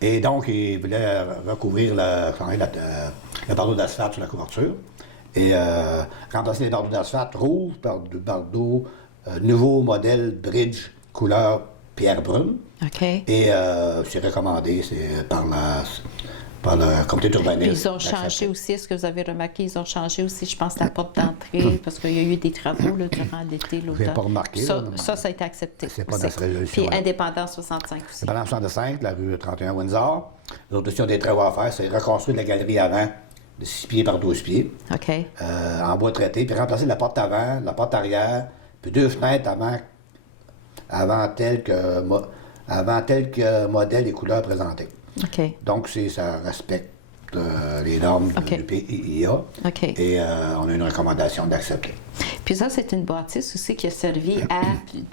Et donc, ils voulaient recouvrir le bardeau d'asphalte sur la couverture. Et remplacer les bardeaux d'asphalte rouges par du bardeau nouveau modèle bridge couleur pierre brune. OK. Et c'est recommandé par le comité d'urbanisme. Puis ils ont changé aussi, est-ce que vous avez remarqué, ils ont changé aussi, je pense, la porte d'entrée, parce qu'il y a eu des travaux là, durant l'été, l'automne. Vous n'avez pas remarqué. Ça a été accepté. C'est pas dans cette résolution. Puis Indépendance 65 aussi. Indépendance 65, la rue 31 Windsor. Les autres aussi ont des travaux à faire, c'est reconstruire la galerie avant de 6 pieds par 12 pieds. OK. En bois traité, puis remplacer la porte avant, la porte arrière, puis 2 fenêtres avant tel que modèle et couleurs présentées. OK. Donc, ça respecte les normes du PIA. OK. Et on a une recommandation d'accepter. Puis ça, c'est une bâtisse aussi qui a servi à...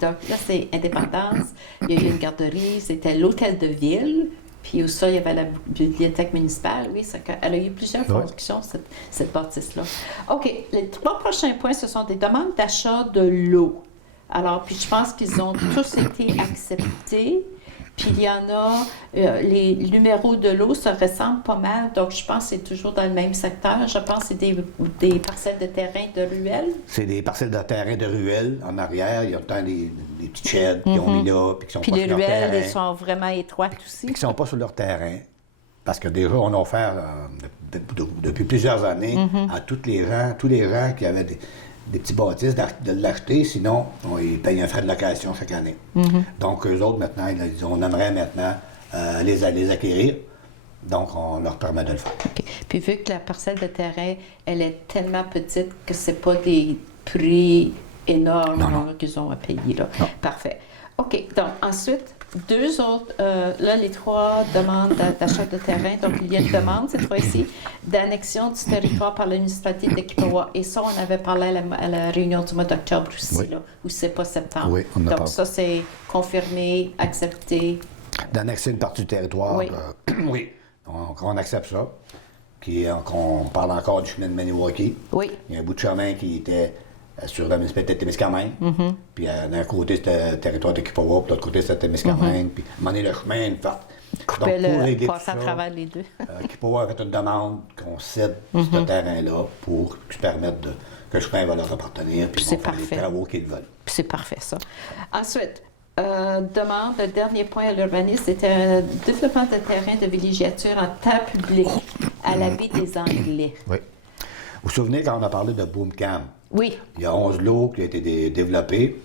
Donc là, c'est Indépendance, il y a eu une garderie, c'était l'hôtel de ville, puis où ça, il y avait la bibliothèque municipale. Oui, elle a eu plusieurs fonctions, cette bâtisse-là. OK. Les 3 prochains points, ce sont des demandes d'achat de l'eau. Alors, puis je pense qu'ils ont tous été acceptés. Puis il y en a, les numéros de l'eau se ressemblent pas mal, donc je pense que c'est toujours dans le même secteur. Je pense que c'est des parcelles de terrain de ruelles. C'est des parcelles de terrain de ruelles en arrière. Il y a tant des petits sheds qui ont mis là, puis qui sont puis pas les sur leur terrain. ruelles, elles sont vraiment étroites aussi. Qui ne sont pas sur leur terrain. Parce que déjà, on a offert depuis plusieurs années à tous les gens qui avaient des petits bâtisses de l'acheter, sinon ils payent un frais de location chaque année. Donc, eux autres, maintenant, ils disent, on aimerait maintenant les acquérir. Donc, on leur permet de le faire. OK. Puis vu que la parcelle de terrain, elle est tellement petite que c'est pas des prix énormes là, qu'ils ont à payer. Là. Parfait. OK. Donc, ensuite, deux autres, là, les trois demandes d'achat de terrain. Donc, il y a une demande, cette fois-ci, d'annexion du territoire par la municipalité de Kippawa. Et ça, on avait parlé à la réunion du mois d'octobre aussi, là, ou c'est pas septembre. Oui, on a Donc, parlé. ça, c'est confirmé, accepté. D'annexer une partie du territoire, Oui. Oui. Donc, on accepte ça. On parle encore du chemin de Maniwaki. Oui. Il y a un bout de chemin qui était sur la municipalité de Témiscamingue. Puis d'un côté, c'était le territoire de Kippawa, puis de l'autre côté, c'était Témiscamingue. Puis à un moment donné, le chemin, une part. Couper régler tout passer à ça, travers les deux. Kippawa a fait une demande qu'on cède ce terrain-là pour se permettre que le chemin va leur appartenir, puis ils vont faire les travaux qu'ils veulent. Puis c'est parfait, ça. Ensuite, demande, le dernier point à l'urbanisme, c'était un développement de terrain de villégiature en terre publique à la baie des Anglais. Oui. Vous vous souvenez quand on a parlé de Boomcam? Oui. Il y a 11 lots qui ont été développés,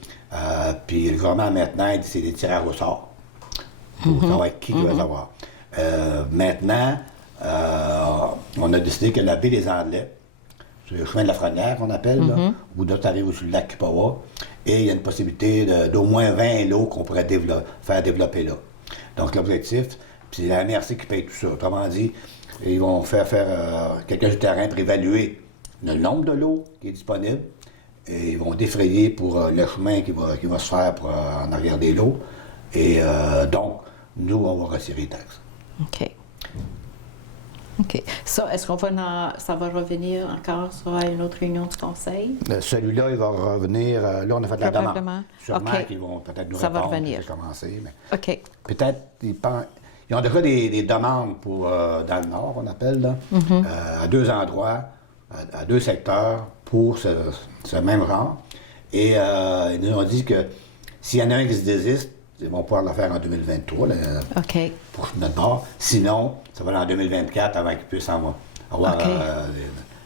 puis le gouvernement maintenant, c'est des tireurs au sort pour savoir qui va les avoir. Maintenant, on a décidé que la baie des Anglais, c'est le chemin de la Frenière qu'on appelle, là, où d'autres arrivent sur le lac Kippawa, et il y a une possibilité d'au moins 20 lots qu'on pourrait faire développer là. Donc l'objectif, puis c'est la MRC qui paye tout ça. Autrement dit, ils vont faire quelques du terrain pour évaluer le nombre de lots qui est disponible, et ils vont défrayer pour le chemin qui va se faire en arrière des lots. Et donc, nous, on va retirer les taxes. OK. OK. Ça, est-ce ça va revenir encore sur une autre réunion du Conseil? Celui-là, il va revenir. Là, on a fait la demande. Sûrement OK. qu'ils vont peut-être nous Ça va répondre. revenir. J'ai commencé, mais OK. peut-être ils ont déjà des demandes pour dans le Nord, on appelle, là, à deux endroits, à deux secteurs pour ce même genre. Et ils nous ont dit que s'il y en a un qui se désiste, ils vont pouvoir le faire en 2023 là, OK. pour notre bord. Sinon, ça va aller en 2024 avant qu'ils puissent avoir OK.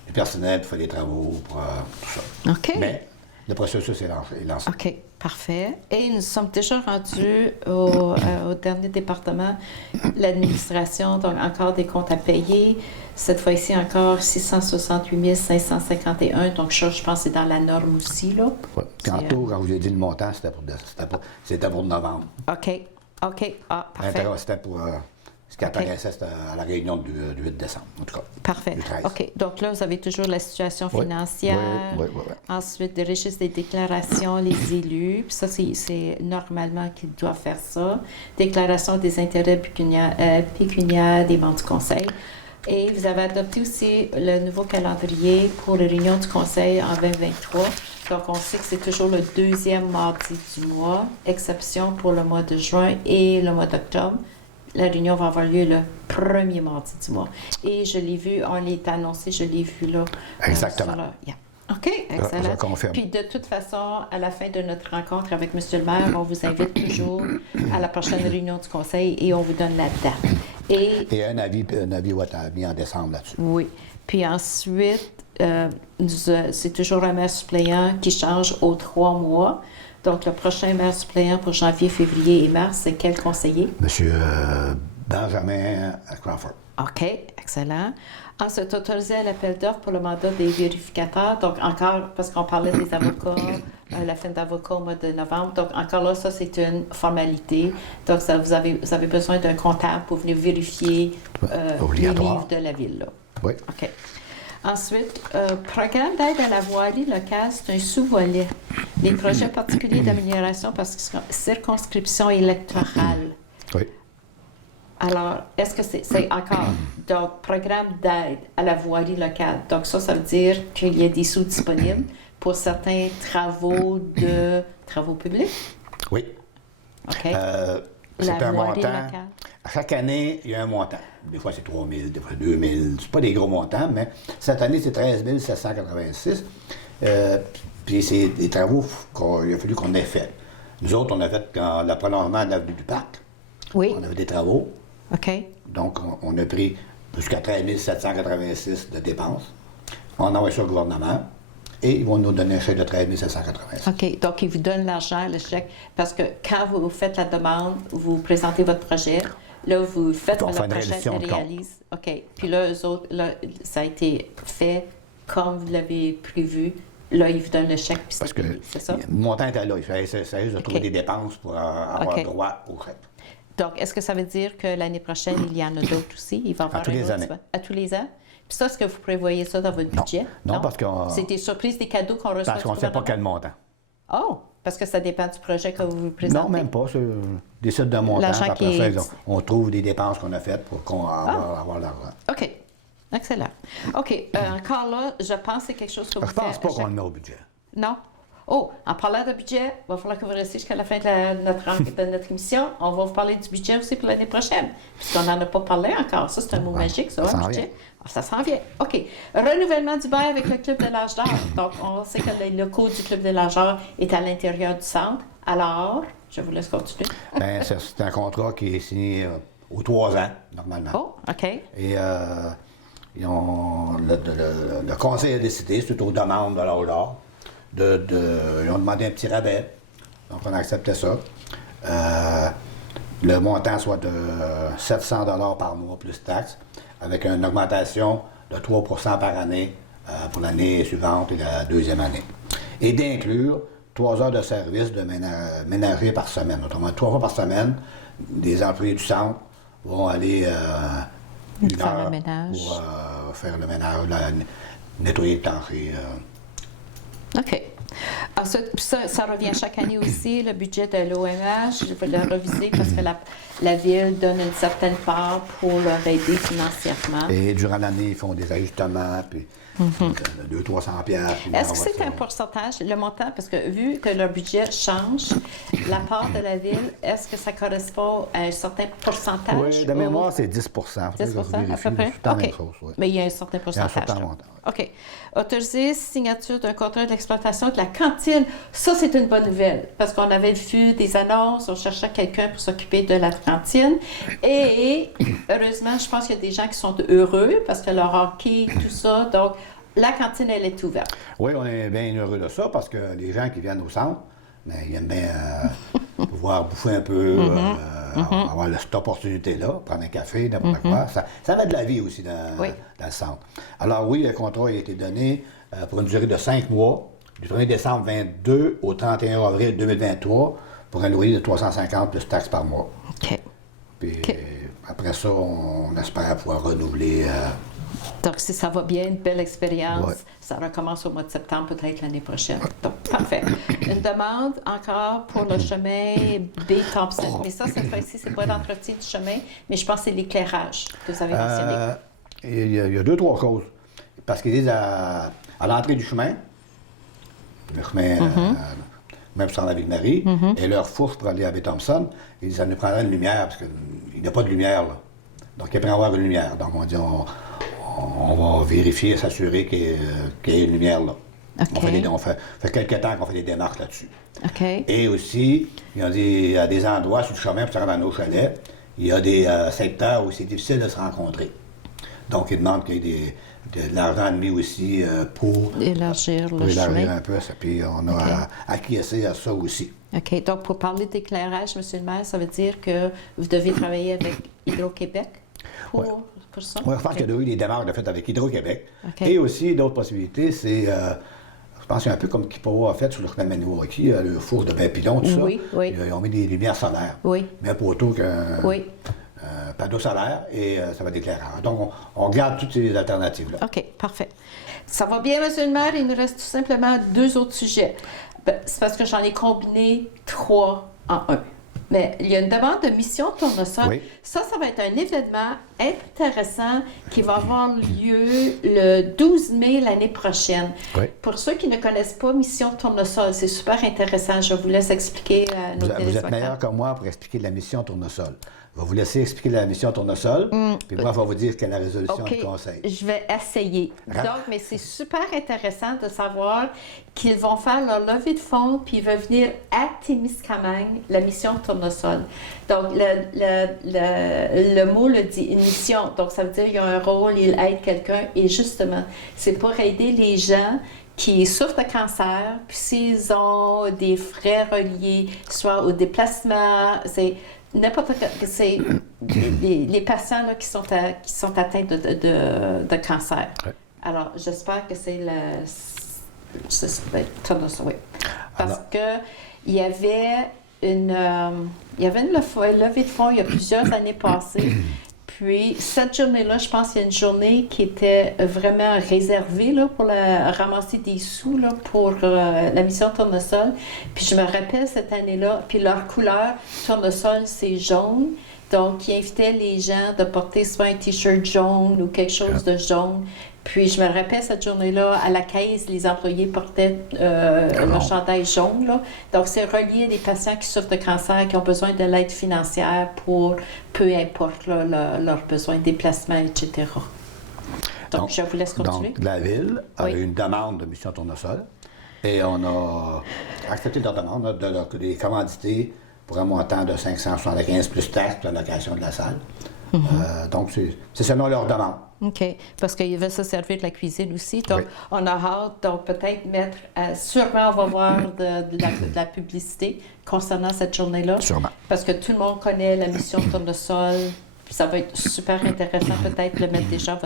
les personnels pour faire des travaux, pour tout ça. OK. Mais le processus est lancé. OK, parfait. Et nous sommes déjà rendus au dernier département, l'administration, donc encore des comptes à payer. Cette fois-ci, encore 668 551. Donc, ça, je pense que c'est dans la norme aussi, là. Ouais. Tantôt, quand je vous ai dit le montant, c'était pour novembre. OK. OK. Ah, parfait. C'était pour ce qui apparaissait à la réunion du 8 décembre, en tout cas. Parfait. Du 13. OK. Donc là, vous avez toujours la situation Oui. financière. Oui. Ensuite, le registre des déclarations, les élus. Puis ça, c'est normalement qu'ils doivent faire ça. Déclaration des intérêts pécuniaires des membres du Conseil. Et vous avez adopté aussi le nouveau calendrier pour les réunions du Conseil en 2023. Donc, on sait que c'est toujours le deuxième mardi du mois, exception pour le mois de juin et le mois d'octobre. La réunion va avoir lieu le premier mardi du mois. Et je l'ai vu, on l'a annoncé, je l'ai vu là. Exactement. OK, excellent. Je confirme. Puis de toute façon, à la fin de notre rencontre avec M. le maire, on vous invite toujours à la prochaine réunion du Conseil et on vous donne la date. Et un avis va être mis en décembre là-dessus. Oui. Puis ensuite, c'est toujours un maire suppléant qui change aux 3 mois. Donc, le prochain maire suppléant pour janvier, février et mars, c'est quel conseiller? Monsieur Benjamin Crawford. OK, excellent. Ensuite, autorisé à l'appel d'offres pour le mandat des vérificateurs. Donc, encore, parce qu'on parlait des avocats, la fin d'avocat au mois de novembre. Donc, encore là, ça, c'est une formalité. Donc, vous avez besoin d'un comptable pour venir vérifier les livres de la ville. Là. Oui. OK. Ensuite, programme d'aide à la voirie locale, c'est un sous-volet. Les projets particuliers d'amélioration par circonscription électorale. Oui. Alors, est-ce que c'est encore, donc, programme d'aide à la voirie locale. Donc, ça veut dire qu'il y a des sous disponibles pour certains travaux publics? Oui. OK. C'est un voirie montant. locale. À chaque année, il y a un montant. Des fois, c'est 3 000, des fois 2 000. C'est pas des gros montants, mais cette année, c'est 13 786. Puis c'est des travaux qu'il a fallu qu'on ait fait. Nous autres, on a fait le prolongement de l'avenue du Parc. Oui. On avait des travaux. On a fait des travaux sur le OK. Donc, on a pris jusqu'à 13 786 de dépenses. On envoie ça au gouvernement et ils vont nous donner un chèque de 13 786. OK. Donc, ils vous donnent l'argent, le chèque, parce que quand vous faites la demande, vous présentez votre projet, là, vous faites On fait le une projet, révision de compte. réalise. OK. Puis là, eux autres, là, ça a été fait comme vous l'avez prévu. Là, ils vous donnent le chèque, puis Parce c'est que payé, c'est ça? le montant était là. Il fallait juste de trouver OK. des dépenses pour avoir OK. droit au chèque. Donc, est-ce que ça veut dire que l'année prochaine, il y en a d'autres aussi? Il va y avoir tous un les autre, années. à tous les ans? Puis ça, est-ce que vous prévoyez ça dans votre Non. budget? Non, parce qu'on- C'est des surprises, des cadeaux qu'on reçoit Parce du qu'on ne sait pas gouvernement? quel montant. Oh! Parce que ça dépend du projet que vous présentez? Non, même pas. C'est des sites de montant. L'argent Après qui ça, est- on trouve des dépenses qu'on a faites pour avoir l'argent. OK. Excellent. OK. Encore là, je pense que c'est quelque chose que vous Je pense faites pas à qu'on chaque- le met au budget. Non? Oh, en parlant de budget, il va falloir que vous restiez jusqu'à la fin de notre émission. On va vous parler du budget aussi pour l'année prochaine, puisqu'on n'en a pas parlé encore. Ça, c'est un mot magique, ça, ça un s'en budget. vient. Ah, ça s'en vient. OK. Renouvellement du bail avec le Club de l'âge d'or. Donc, on sait que les locaux du Club de l'âge d'or est à l'intérieur du centre. Alors, je vous laisse continuer. Ben, c'est un contrat qui est signé aux 3 ans, normalement. Oh, OK. Et le conseil a décidé, suite aux demandes de l'âge d'or, ils ont demandé un petit rabais. Donc, on a accepté ça. Le montant soit de 700 $ par mois plus taxes, avec une augmentation de 3 par année pour l'année suivante et la deuxième année. Et d'inclure 3 heures de service de ménager par semaine. Autrement, 3 fois par semaine, des employés du centre vont aller une Faire le heure ménage. pour faire le ménage, nettoyer le plancher. OK. Ensuite, ça revient chaque année aussi, le budget de l'OMH. Je vais le reviser parce que la Ville donne une certaine part pour leur aider financièrement. Et durant l'année, ils font des ajustements, puis 200-300 piastres. puis Est-ce on que va c'est ça. un pourcentage, le montant, parce que vu que leur budget change, la part de la Ville, est-ce que ça correspond à un certain pourcentage? Oui, de ou- mémoire, c'est 10 Faudrait que 10 je à vérifie, peu près? C'est tout le temps la OK. même chose, oui. Mais il y a un certain Il y a un pourcentage. certain là. montant. OK. Autoriser signature d'un contrat d'exploitation de la cantine. Ça, c'est une bonne nouvelle parce qu'on avait vu des annonces, on cherchait quelqu'un pour s'occuper de la cantine. Et heureusement, je pense qu'il y a des gens qui sont heureux parce que leur hockey, tout ça. Donc, la cantine, elle est ouverte. Oui, on est bien heureux de ça parce que les gens qui viennent au centre, ben, ils aiment bien pouvoir bouffer un peu, avoir cette opportunité-là, prendre un café, n'importe quoi. Ça met de la vie aussi dans le centre. Alors oui, le contrat a été donné pour une durée de 5 mois, du 1er décembre 2022 au 31 avril 2023, pour un loyer de 350 plus taxes par mois. OK. Puis OK. après ça, on espère pouvoir renouveler. Donc, si ça va bien, une belle expérience, Ouais. ça recommence au mois de septembre, peut-être l'année prochaine. Donc, parfait. Une demande encore pour le chemin B. Thompson. Mais ça, cette fois-ci, c'est pas l'entretien du chemin, mais je pense que c'est l'éclairage que vous avez mentionné. Il y a 2-3 causes. Parce qu'ils disent à l'entrée du chemin, le chemin, même sans la Ville-Marie, et leur fourche pour aller à B. Thompson, ils disent ça nous prendrait une lumière, parce qu'il n'y a pas de lumière là. Donc, il peut y avoir une lumière. Donc, on dit on va vérifier, s'assurer qu'il y ait une lumière là. OK. On fait quelques temps qu'on fait des démarches là-dessus. OK. Et aussi, il y a des endroits sur le chemin pour se rendre dans nos chalets, il y a des secteurs où c'est difficile de se rencontrer. Donc, ils demandent qu'il y ait de l'argent admis aussi pour Élargir le élargir chemin. un peu ça. Puis on a acquiescé à ça aussi. OK. Donc, pour parler d'éclairage, M. le maire, ça veut dire que vous devez travailler avec Hydro-Québec pour ça? Oui, je pense qu'il y a eu des démarches de fait avec Hydro-Québec. OK. Et aussi, d'autres possibilités, c'est, je pense qu'il y a un peu comme Kipawa a fait sur le chemin de Maniwaki, le four de Bain-Pilon, tout ça. Oui, oui. Ils ont mis des lumières solaires. Oui. Mais un poteau qu'un Oui. panneau solaire et ça va être éclairant. Donc, on regarde toutes ces alternatives-là. OK, parfait. Ça va bien, M. le maire. Il nous reste tout simplement 2 autres sujets. Ben, c'est parce que j'en ai combiné 3 en un. Mais il y a une demande de mission tournesol. Oui. Ça va être un événement intéressant qui va avoir lieu le 12 mai l'année prochaine. Oui. Pour ceux qui ne connaissent pas Mission Tournesol, c'est super intéressant. Je vous laisse expliquer à nos Vous êtes téléspectateurs. meilleur que moi pour expliquer la mission Tournesol. Je vais vous laisser expliquer la mission Tournesol, puis moi, je vais vous dire quelle est la résolution du Conseil. Je vais essayer. Donc, mais c'est super intéressant de savoir qu'ils vont faire leur levée de fonds, puis ils vont venir à Témiscamingue, la mission Tournesol. Donc, le mot le dit, une mission. Donc, ça veut dire qu'il y a un rôle, il aide quelqu'un. Et justement, c'est pour aider les gens qui souffrent de cancer, puis s'ils ont des frais reliés, soit au déplacement, c'est n'importe quoi, c'est les patients là, qui sont atteints de cancer. Ouais. Alors, j'espère que c'est Tournesol, oui. Parce que il y avait une levée de fonds il y a plusieurs années passées. Puis, cette journée-là, je pense qu'il y a une journée qui était vraiment réservée là, pour ramasser des sous là, pour la mission Tournesol. Puis, je me rappelle cette année-là, puis leur couleur, Tournesol, c'est jaune. Donc, ils invitaient les gens de porter soit un T-shirt jaune ou quelque chose de jaune. Puis, je me rappelle cette journée-là, à la caisse, les employés portaient leur chandail jaune. Là. Donc, c'est relié à des patients qui souffrent de cancer, qui ont besoin de l'aide financière pour peu importe là, leurs besoins de déplacement, etc. Donc, je vous laisse continuer. Donc, la Ville a eu une demande de Mission Tournesol et on a accepté leur demande de les commanditer pour un montant de 575 plus taxes pour la location de la salle. Donc, c'est selon leur demande. OK. Parce qu'ils veulent se servir de la cuisine aussi. Donc, on a hâte, donc peut-être mettre, sûrement on va voir de la publicité concernant cette journée-là. Sûrement. Parce que tout le monde connaît la mission Tournesol. Puis ça va être super intéressant peut-être de le mettre déjà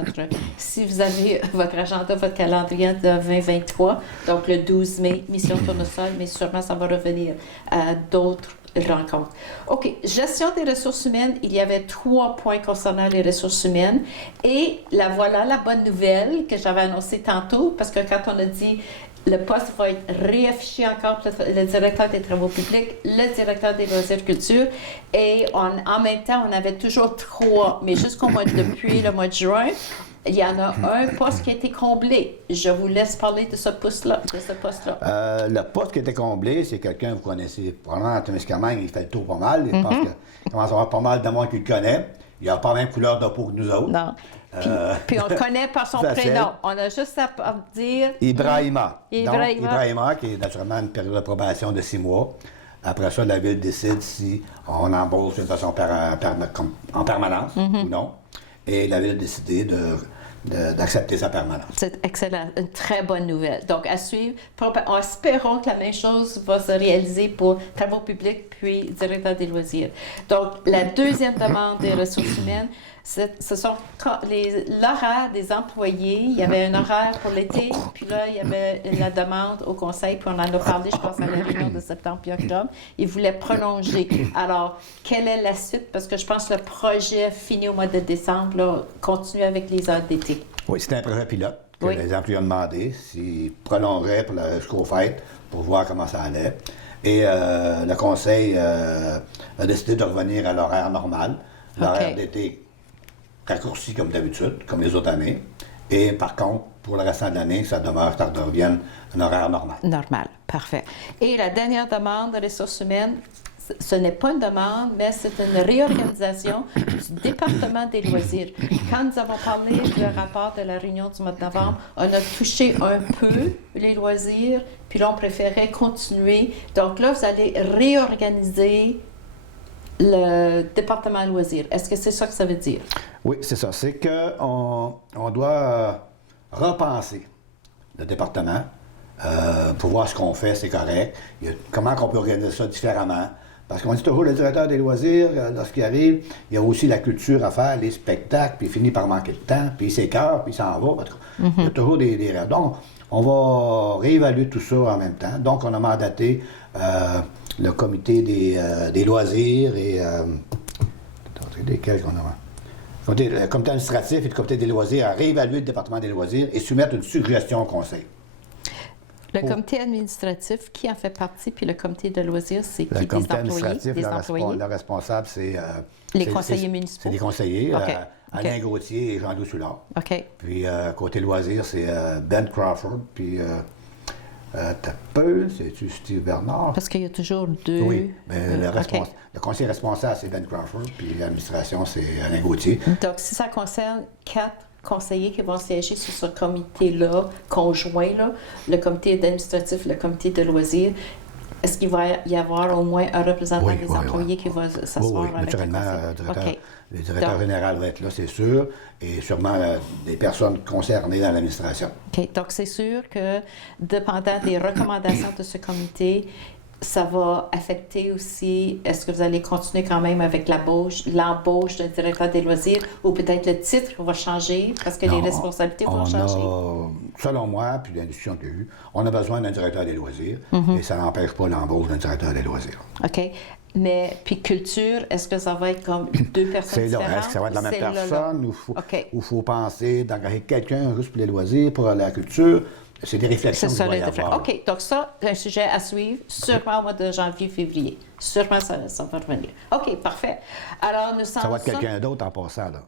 si vous avez votre agenda, votre calendrier de 2023, donc le 12 mai, mission Tournesol, mais sûrement ça va revenir à d'autres rencontres. OK. Gestion des ressources humaines. Il y avait 3 points concernant les ressources humaines. Et voilà la bonne nouvelle que j'avais annoncée tantôt, parce que quand on a dit le poste va être réaffiché encore pour le directeur des travaux publics, le directeur des loisirs culture, et en même temps, on avait toujours 3, mais depuis le mois de juin, il y en a un poste qui a été comblé. Je vous laisse parler de ce poste-là. Le poste qui a été comblé, c'est quelqu'un que vous connaissez probablement à Témiscamingue, il fait le tour pas mal. Je pense qu'il commence à avoir pas mal de monde qui le connaît. Il n'a pas la même couleur de peau que nous autres. Non. Puis on le connaît par son prénom. On a juste à dire... Ibrahima. Ibrahima. Donc, Ibrahima, qui est naturellement une période de probation de 6 mois. Après ça, la Ville décide si on embauche de façon en permanence ou non. Et la Ville a décidé d'accepter sa permanence. C'est excellent. Une très bonne nouvelle. Donc, à suivre. Espérons que la même chose va se réaliser pour travaux publics puis directeur des loisirs. Donc, la deuxième demande des ressources humaines, ce sont l'horaire des employés. Il y avait un horaire pour l'été, puis là, il y avait la demande au conseil, puis on en a parlé, je pense, à la réunion de septembre puis octobre. Ils voulaient prolonger. Alors, quelle est la suite? Parce que je pense que le projet fini au mois de décembre, là, continue avec les heures d'été. Oui, c'était un projet pilote que les employés ont demandé s'ils prolongeraient jusqu'aux fêtes pour voir comment ça allait. Et le conseil a décidé de revenir à l'horaire normal. L'horaire d'été raccourci comme d'habitude, comme les autres années. Et par contre, pour le restant de l'année, ça revienne à un horaire normal. Normal, parfait. Et la dernière demande de ressources humaines, ce n'est pas une demande, mais c'est une réorganisation du département des loisirs. Quand nous avons parlé du rapport de la réunion du mois de novembre, on a touché un peu les loisirs, puis là, on préférait continuer. Donc là, vous allez réorganiser le département loisirs. Est-ce que c'est ça que ça veut dire? Oui, c'est ça. C'est qu'on doit repenser le département pour voir ce qu'on fait, c'est correct. Comment on peut organiser ça différemment. Parce qu'on dit toujours, le directeur des loisirs, lorsqu'il arrive, il y a aussi la culture à faire, les spectacles, puis il finit par manquer de temps, puis il s'écœure, puis il s'en va. Il y a toujours des rêves. Donc, on va réévaluer tout ça en même temps. Donc, on a mandaté le comité des loisirs et... lesquels qu'on a... Le comité administratif et le comité des loisirs à réévaluer le département des loisirs et soumettre une suggestion au conseil. Le comité administratif, qui en fait partie, puis le comité de loisirs, c'est qui? Le comité Des employés? administratif, Des employés? le responsable, c'est... Les conseillers municipaux? C'est les conseillers, OK. Alain Gauthier et Jean-Louis Soulard. OK. Puis côté loisirs, c'est Ben Crawford, puis t'as peu, c'est-tu Steve Bernard? Parce qu'il y a toujours deux... Oui, mais OK. le conseiller responsable, c'est Ben Crawford, puis l'administration, c'est Alain Gauthier. Donc, si ça concerne 4 conseillers qui vont siéger sur ce comité-là, conjoint, là, le comité administratif, le comité de loisirs, est-ce qu'il va y avoir au moins un représentant Oui, des oui, employés oui. qui va s'asseoir Oui, avec le naturellement, conseil? le directeur Donc- général va être là, c'est sûr, et sûrement des personnes concernées dans l'administration. OK. Donc, c'est sûr que, dépendant des recommandations de ce comité, ça va affecter aussi, est-ce que vous allez continuer quand même avec l'embauche d'un directeur des loisirs, ou peut-être le titre va changer parce que les responsabilités vont changer? Selon moi, puis la discussion qu'il y a eu, on a besoin d'un directeur des loisirs, Mm-hmm. et ça n'empêche pas l'embauche d'un directeur des loisirs. OK. Mais, puis culture, est-ce que ça va être comme deux personnes C'est là, différentes? est-ce que ça va être la même C'est là, là? personne, ou OK. il faut penser d'engager quelqu'un juste pour les loisirs, pour la culture? C'est des réflexions C'est qu'il ça, va y les différents. avoir. OK, donc ça, un sujet à suivre, sûrement au mois de janvier, février. Sûrement, ça va revenir. OK, parfait. Alors, nous sommes... Ça va être quelqu'un d'autre en passant, là.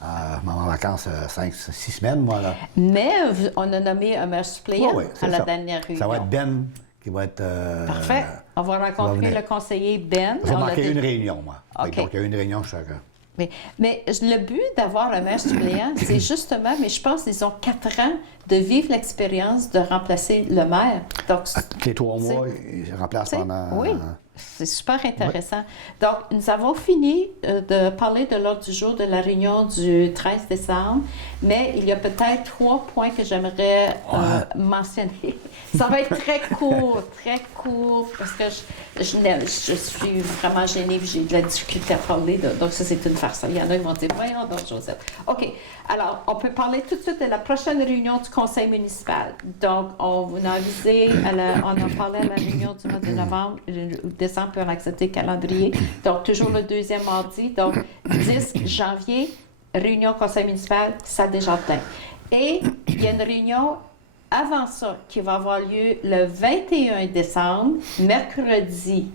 En vacances, 5-6 semaines, moi, là. Mais on a nommé un maire suppléant Oui, c'est à la ça. dernière réunion. Ça va être Ben qui va être... Parfait. On va rencontrer venir. le conseiller Ben. J'ai On a manqué dit- une réunion, moi. OK. Donc, il y a une réunion chaque... Mais le but d'avoir un maire suppléant, c'est justement, mais je pense qu'ils ont 4 ans de vivre l'expérience de remplacer le maire. Donc, Tous les 3 c'est- mois, il remplace tu sais, pendant... oui, c'est super intéressant. Donc, nous avons fini de parler de l'ordre du jour de la réunion du 13 décembre, mais il y a peut-être 3 points que j'aimerais mentionner. Ça va être très court, parce que je suis vraiment gênée, j'ai de la difficulté à parler, donc ça, c'est une farce. Il y en a qui vont dire, voyons donc, Josette. OK, alors, on peut parler tout de suite de la prochaine réunion du conseil municipal. Donc, on a avisé, on a parlé à la réunion du mois de novembre, décembre, puis on a accepté le calendrier. Donc, toujours le deuxième mardi. Donc, 10 janvier, réunion conseil municipal, Salle des Jardins. Et il y a une réunion avant ça qui va avoir lieu le 21 décembre, mercredi.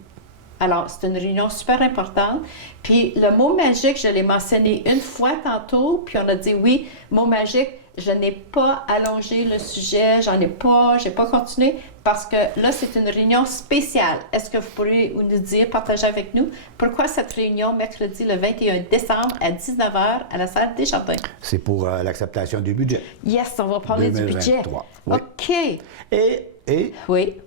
Alors, c'est une réunion super importante. Puis, le mot magique, je l'ai mentionné une fois tantôt, puis on a dit oui, mot magique, je n'ai pas allongé le sujet, j'ai pas continué, parce que là, c'est une réunion spéciale. Est-ce que vous pourriez nous dire, partager avec nous, pourquoi cette réunion, mercredi le 21 décembre à 19h à la salle des Jardins? C'est pour l'acceptation du budget. Yes, on va parler du budget. 2023, oui. OK. Et Oui.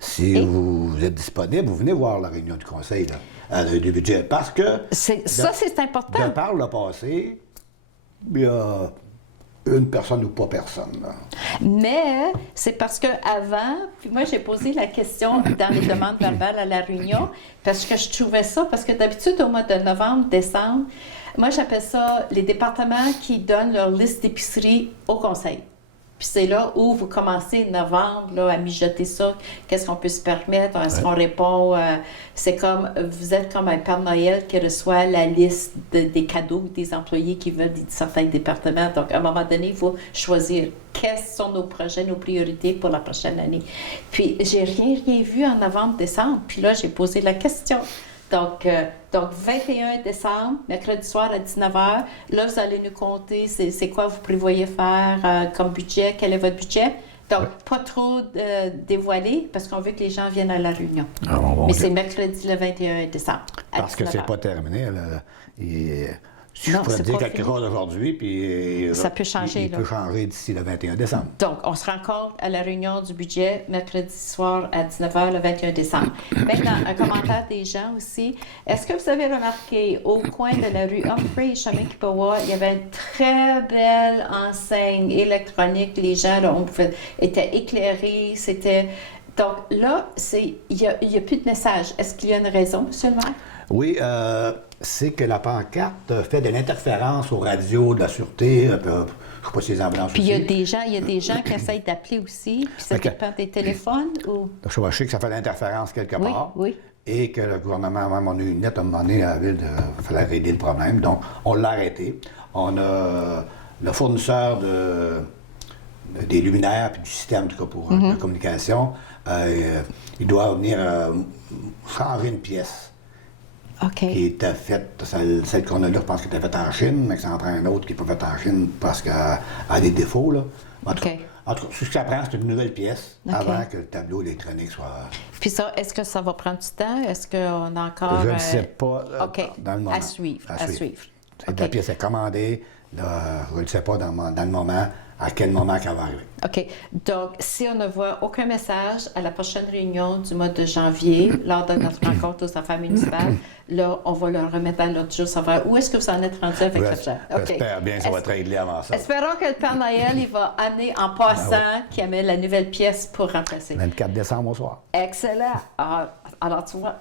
si vous êtes disponible, vous venez voir la réunion du conseil, là, du budget. Parce que, C'est important. de par le passé, il y a une personne ou pas personne. Là. Mais c'est parce que avant, puis moi j'ai posé la question dans les demandes verbales à la réunion, parce que je trouvais ça, parce que d'habitude au mois de novembre, décembre, moi j'appelle ça les départements qui donnent leur liste d'épicerie au conseil. Puis c'est là où vous commencez novembre là, à mijoter ça. Qu'est-ce qu'on peut se permettre? Est-ce qu'on répond? C'est comme, vous êtes comme un Père Noël qui reçoit la liste des cadeaux des employés qui veulent certains départements. Donc, à un moment donné, il faut choisir quels sont nos projets, nos priorités pour la prochaine année. Puis, j'ai rien vu en novembre, décembre. Puis là, j'ai posé la question. Donc 21 décembre, mercredi soir à 19h, là, vous allez nous compter c'est quoi vous prévoyez faire comme budget, quel est votre budget. Donc, pas trop dévoilé, parce qu'on veut que les gens viennent à la réunion. Mais c'est mercredi le 21 décembre. Parce que c'est pas terminé. Là. Je pourrais dire quelque chose aujourd'hui, puis ça peut changer. Il peut changer d'ici le 21 décembre. Donc, on se rencontre à la réunion du budget mercredi soir à 19h le 21 décembre. Maintenant, un commentaire des gens aussi. Est-ce que vous avez remarqué, au coin de la rue Humphrey et Chemin-Kipawa, il y avait une très belle enseigne électronique. Les gens là, étaient éclairés. Donc là, il n'y a plus de message. Est-ce qu'il y a une raison, M. le maire? Oui, c'est que la pancarte fait de l'interférence aux radios de la sûreté. Je ne sais pas si les ambulances Puis aussi. il y a des gens qui essayent d'appeler aussi, puis ça dépend des téléphones ou... Je sais que ça fait de l'interférence quelque part. Oui. Et que le gouvernement, même, on a eu une lettre à un moment donné à la ville il fallait régler le problème. Donc, on l'a arrêté. On a le fournisseur des luminaires puis du système, en tout cas, pour la communication, il doit venir changer une pièce OK. qui était faite, celle qu'on a là, je pense qu'elle était faite en Chine, mais que ça en prend un autre qui n'est pas faite en Chine parce qu'elle a des défauts, là. En tout cas, ce que ça prend, c'est une nouvelle pièce avant que le tableau électronique soit... Puis ça, est-ce que ça va prendre du temps? Est-ce qu'on a encore... Je ne sais pas dans le moment. À suivre. La pièce est commandée, là, je ne sais pas dans le moment, à quel moment qu'elle va arriver. OK. Donc, si on ne voit aucun message à la prochaine réunion du mois de janvier, lors de notre rencontre aux affaires municipales, là, on va le remettre à l'autre jour, savoir où est-ce que vous en êtes rendu avec le projet. J'espère bien que ça va être réglé avant ça. Espérons que le Père Noël, il va amener en passant, qu'il amène la nouvelle pièce pour remplacer. 24 décembre au soir. Excellent. Alors, tu vois,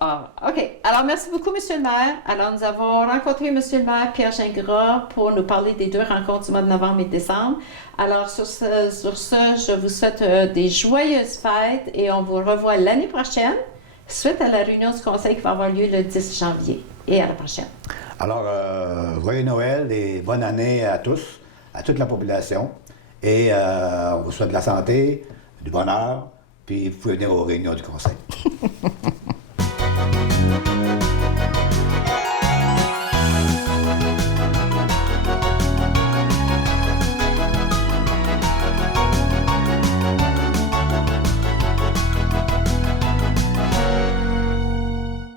OK. Alors, merci beaucoup, M. le maire. Alors, nous avons rencontré M. le maire Pierre Gingras pour nous parler des 2 rencontres du mois de novembre et décembre. Alors, sur ce, je vous souhaite des joyeuses fêtes et on vous revoit l'année prochaine, suite à la réunion du conseil qui va avoir lieu le 10 janvier. Et à la prochaine. Alors, joyeux Noël et bonne année à tous, à toute la population. Et on vous souhaite de la santé, du bonheur, puis vous pouvez venir aux réunions du conseil.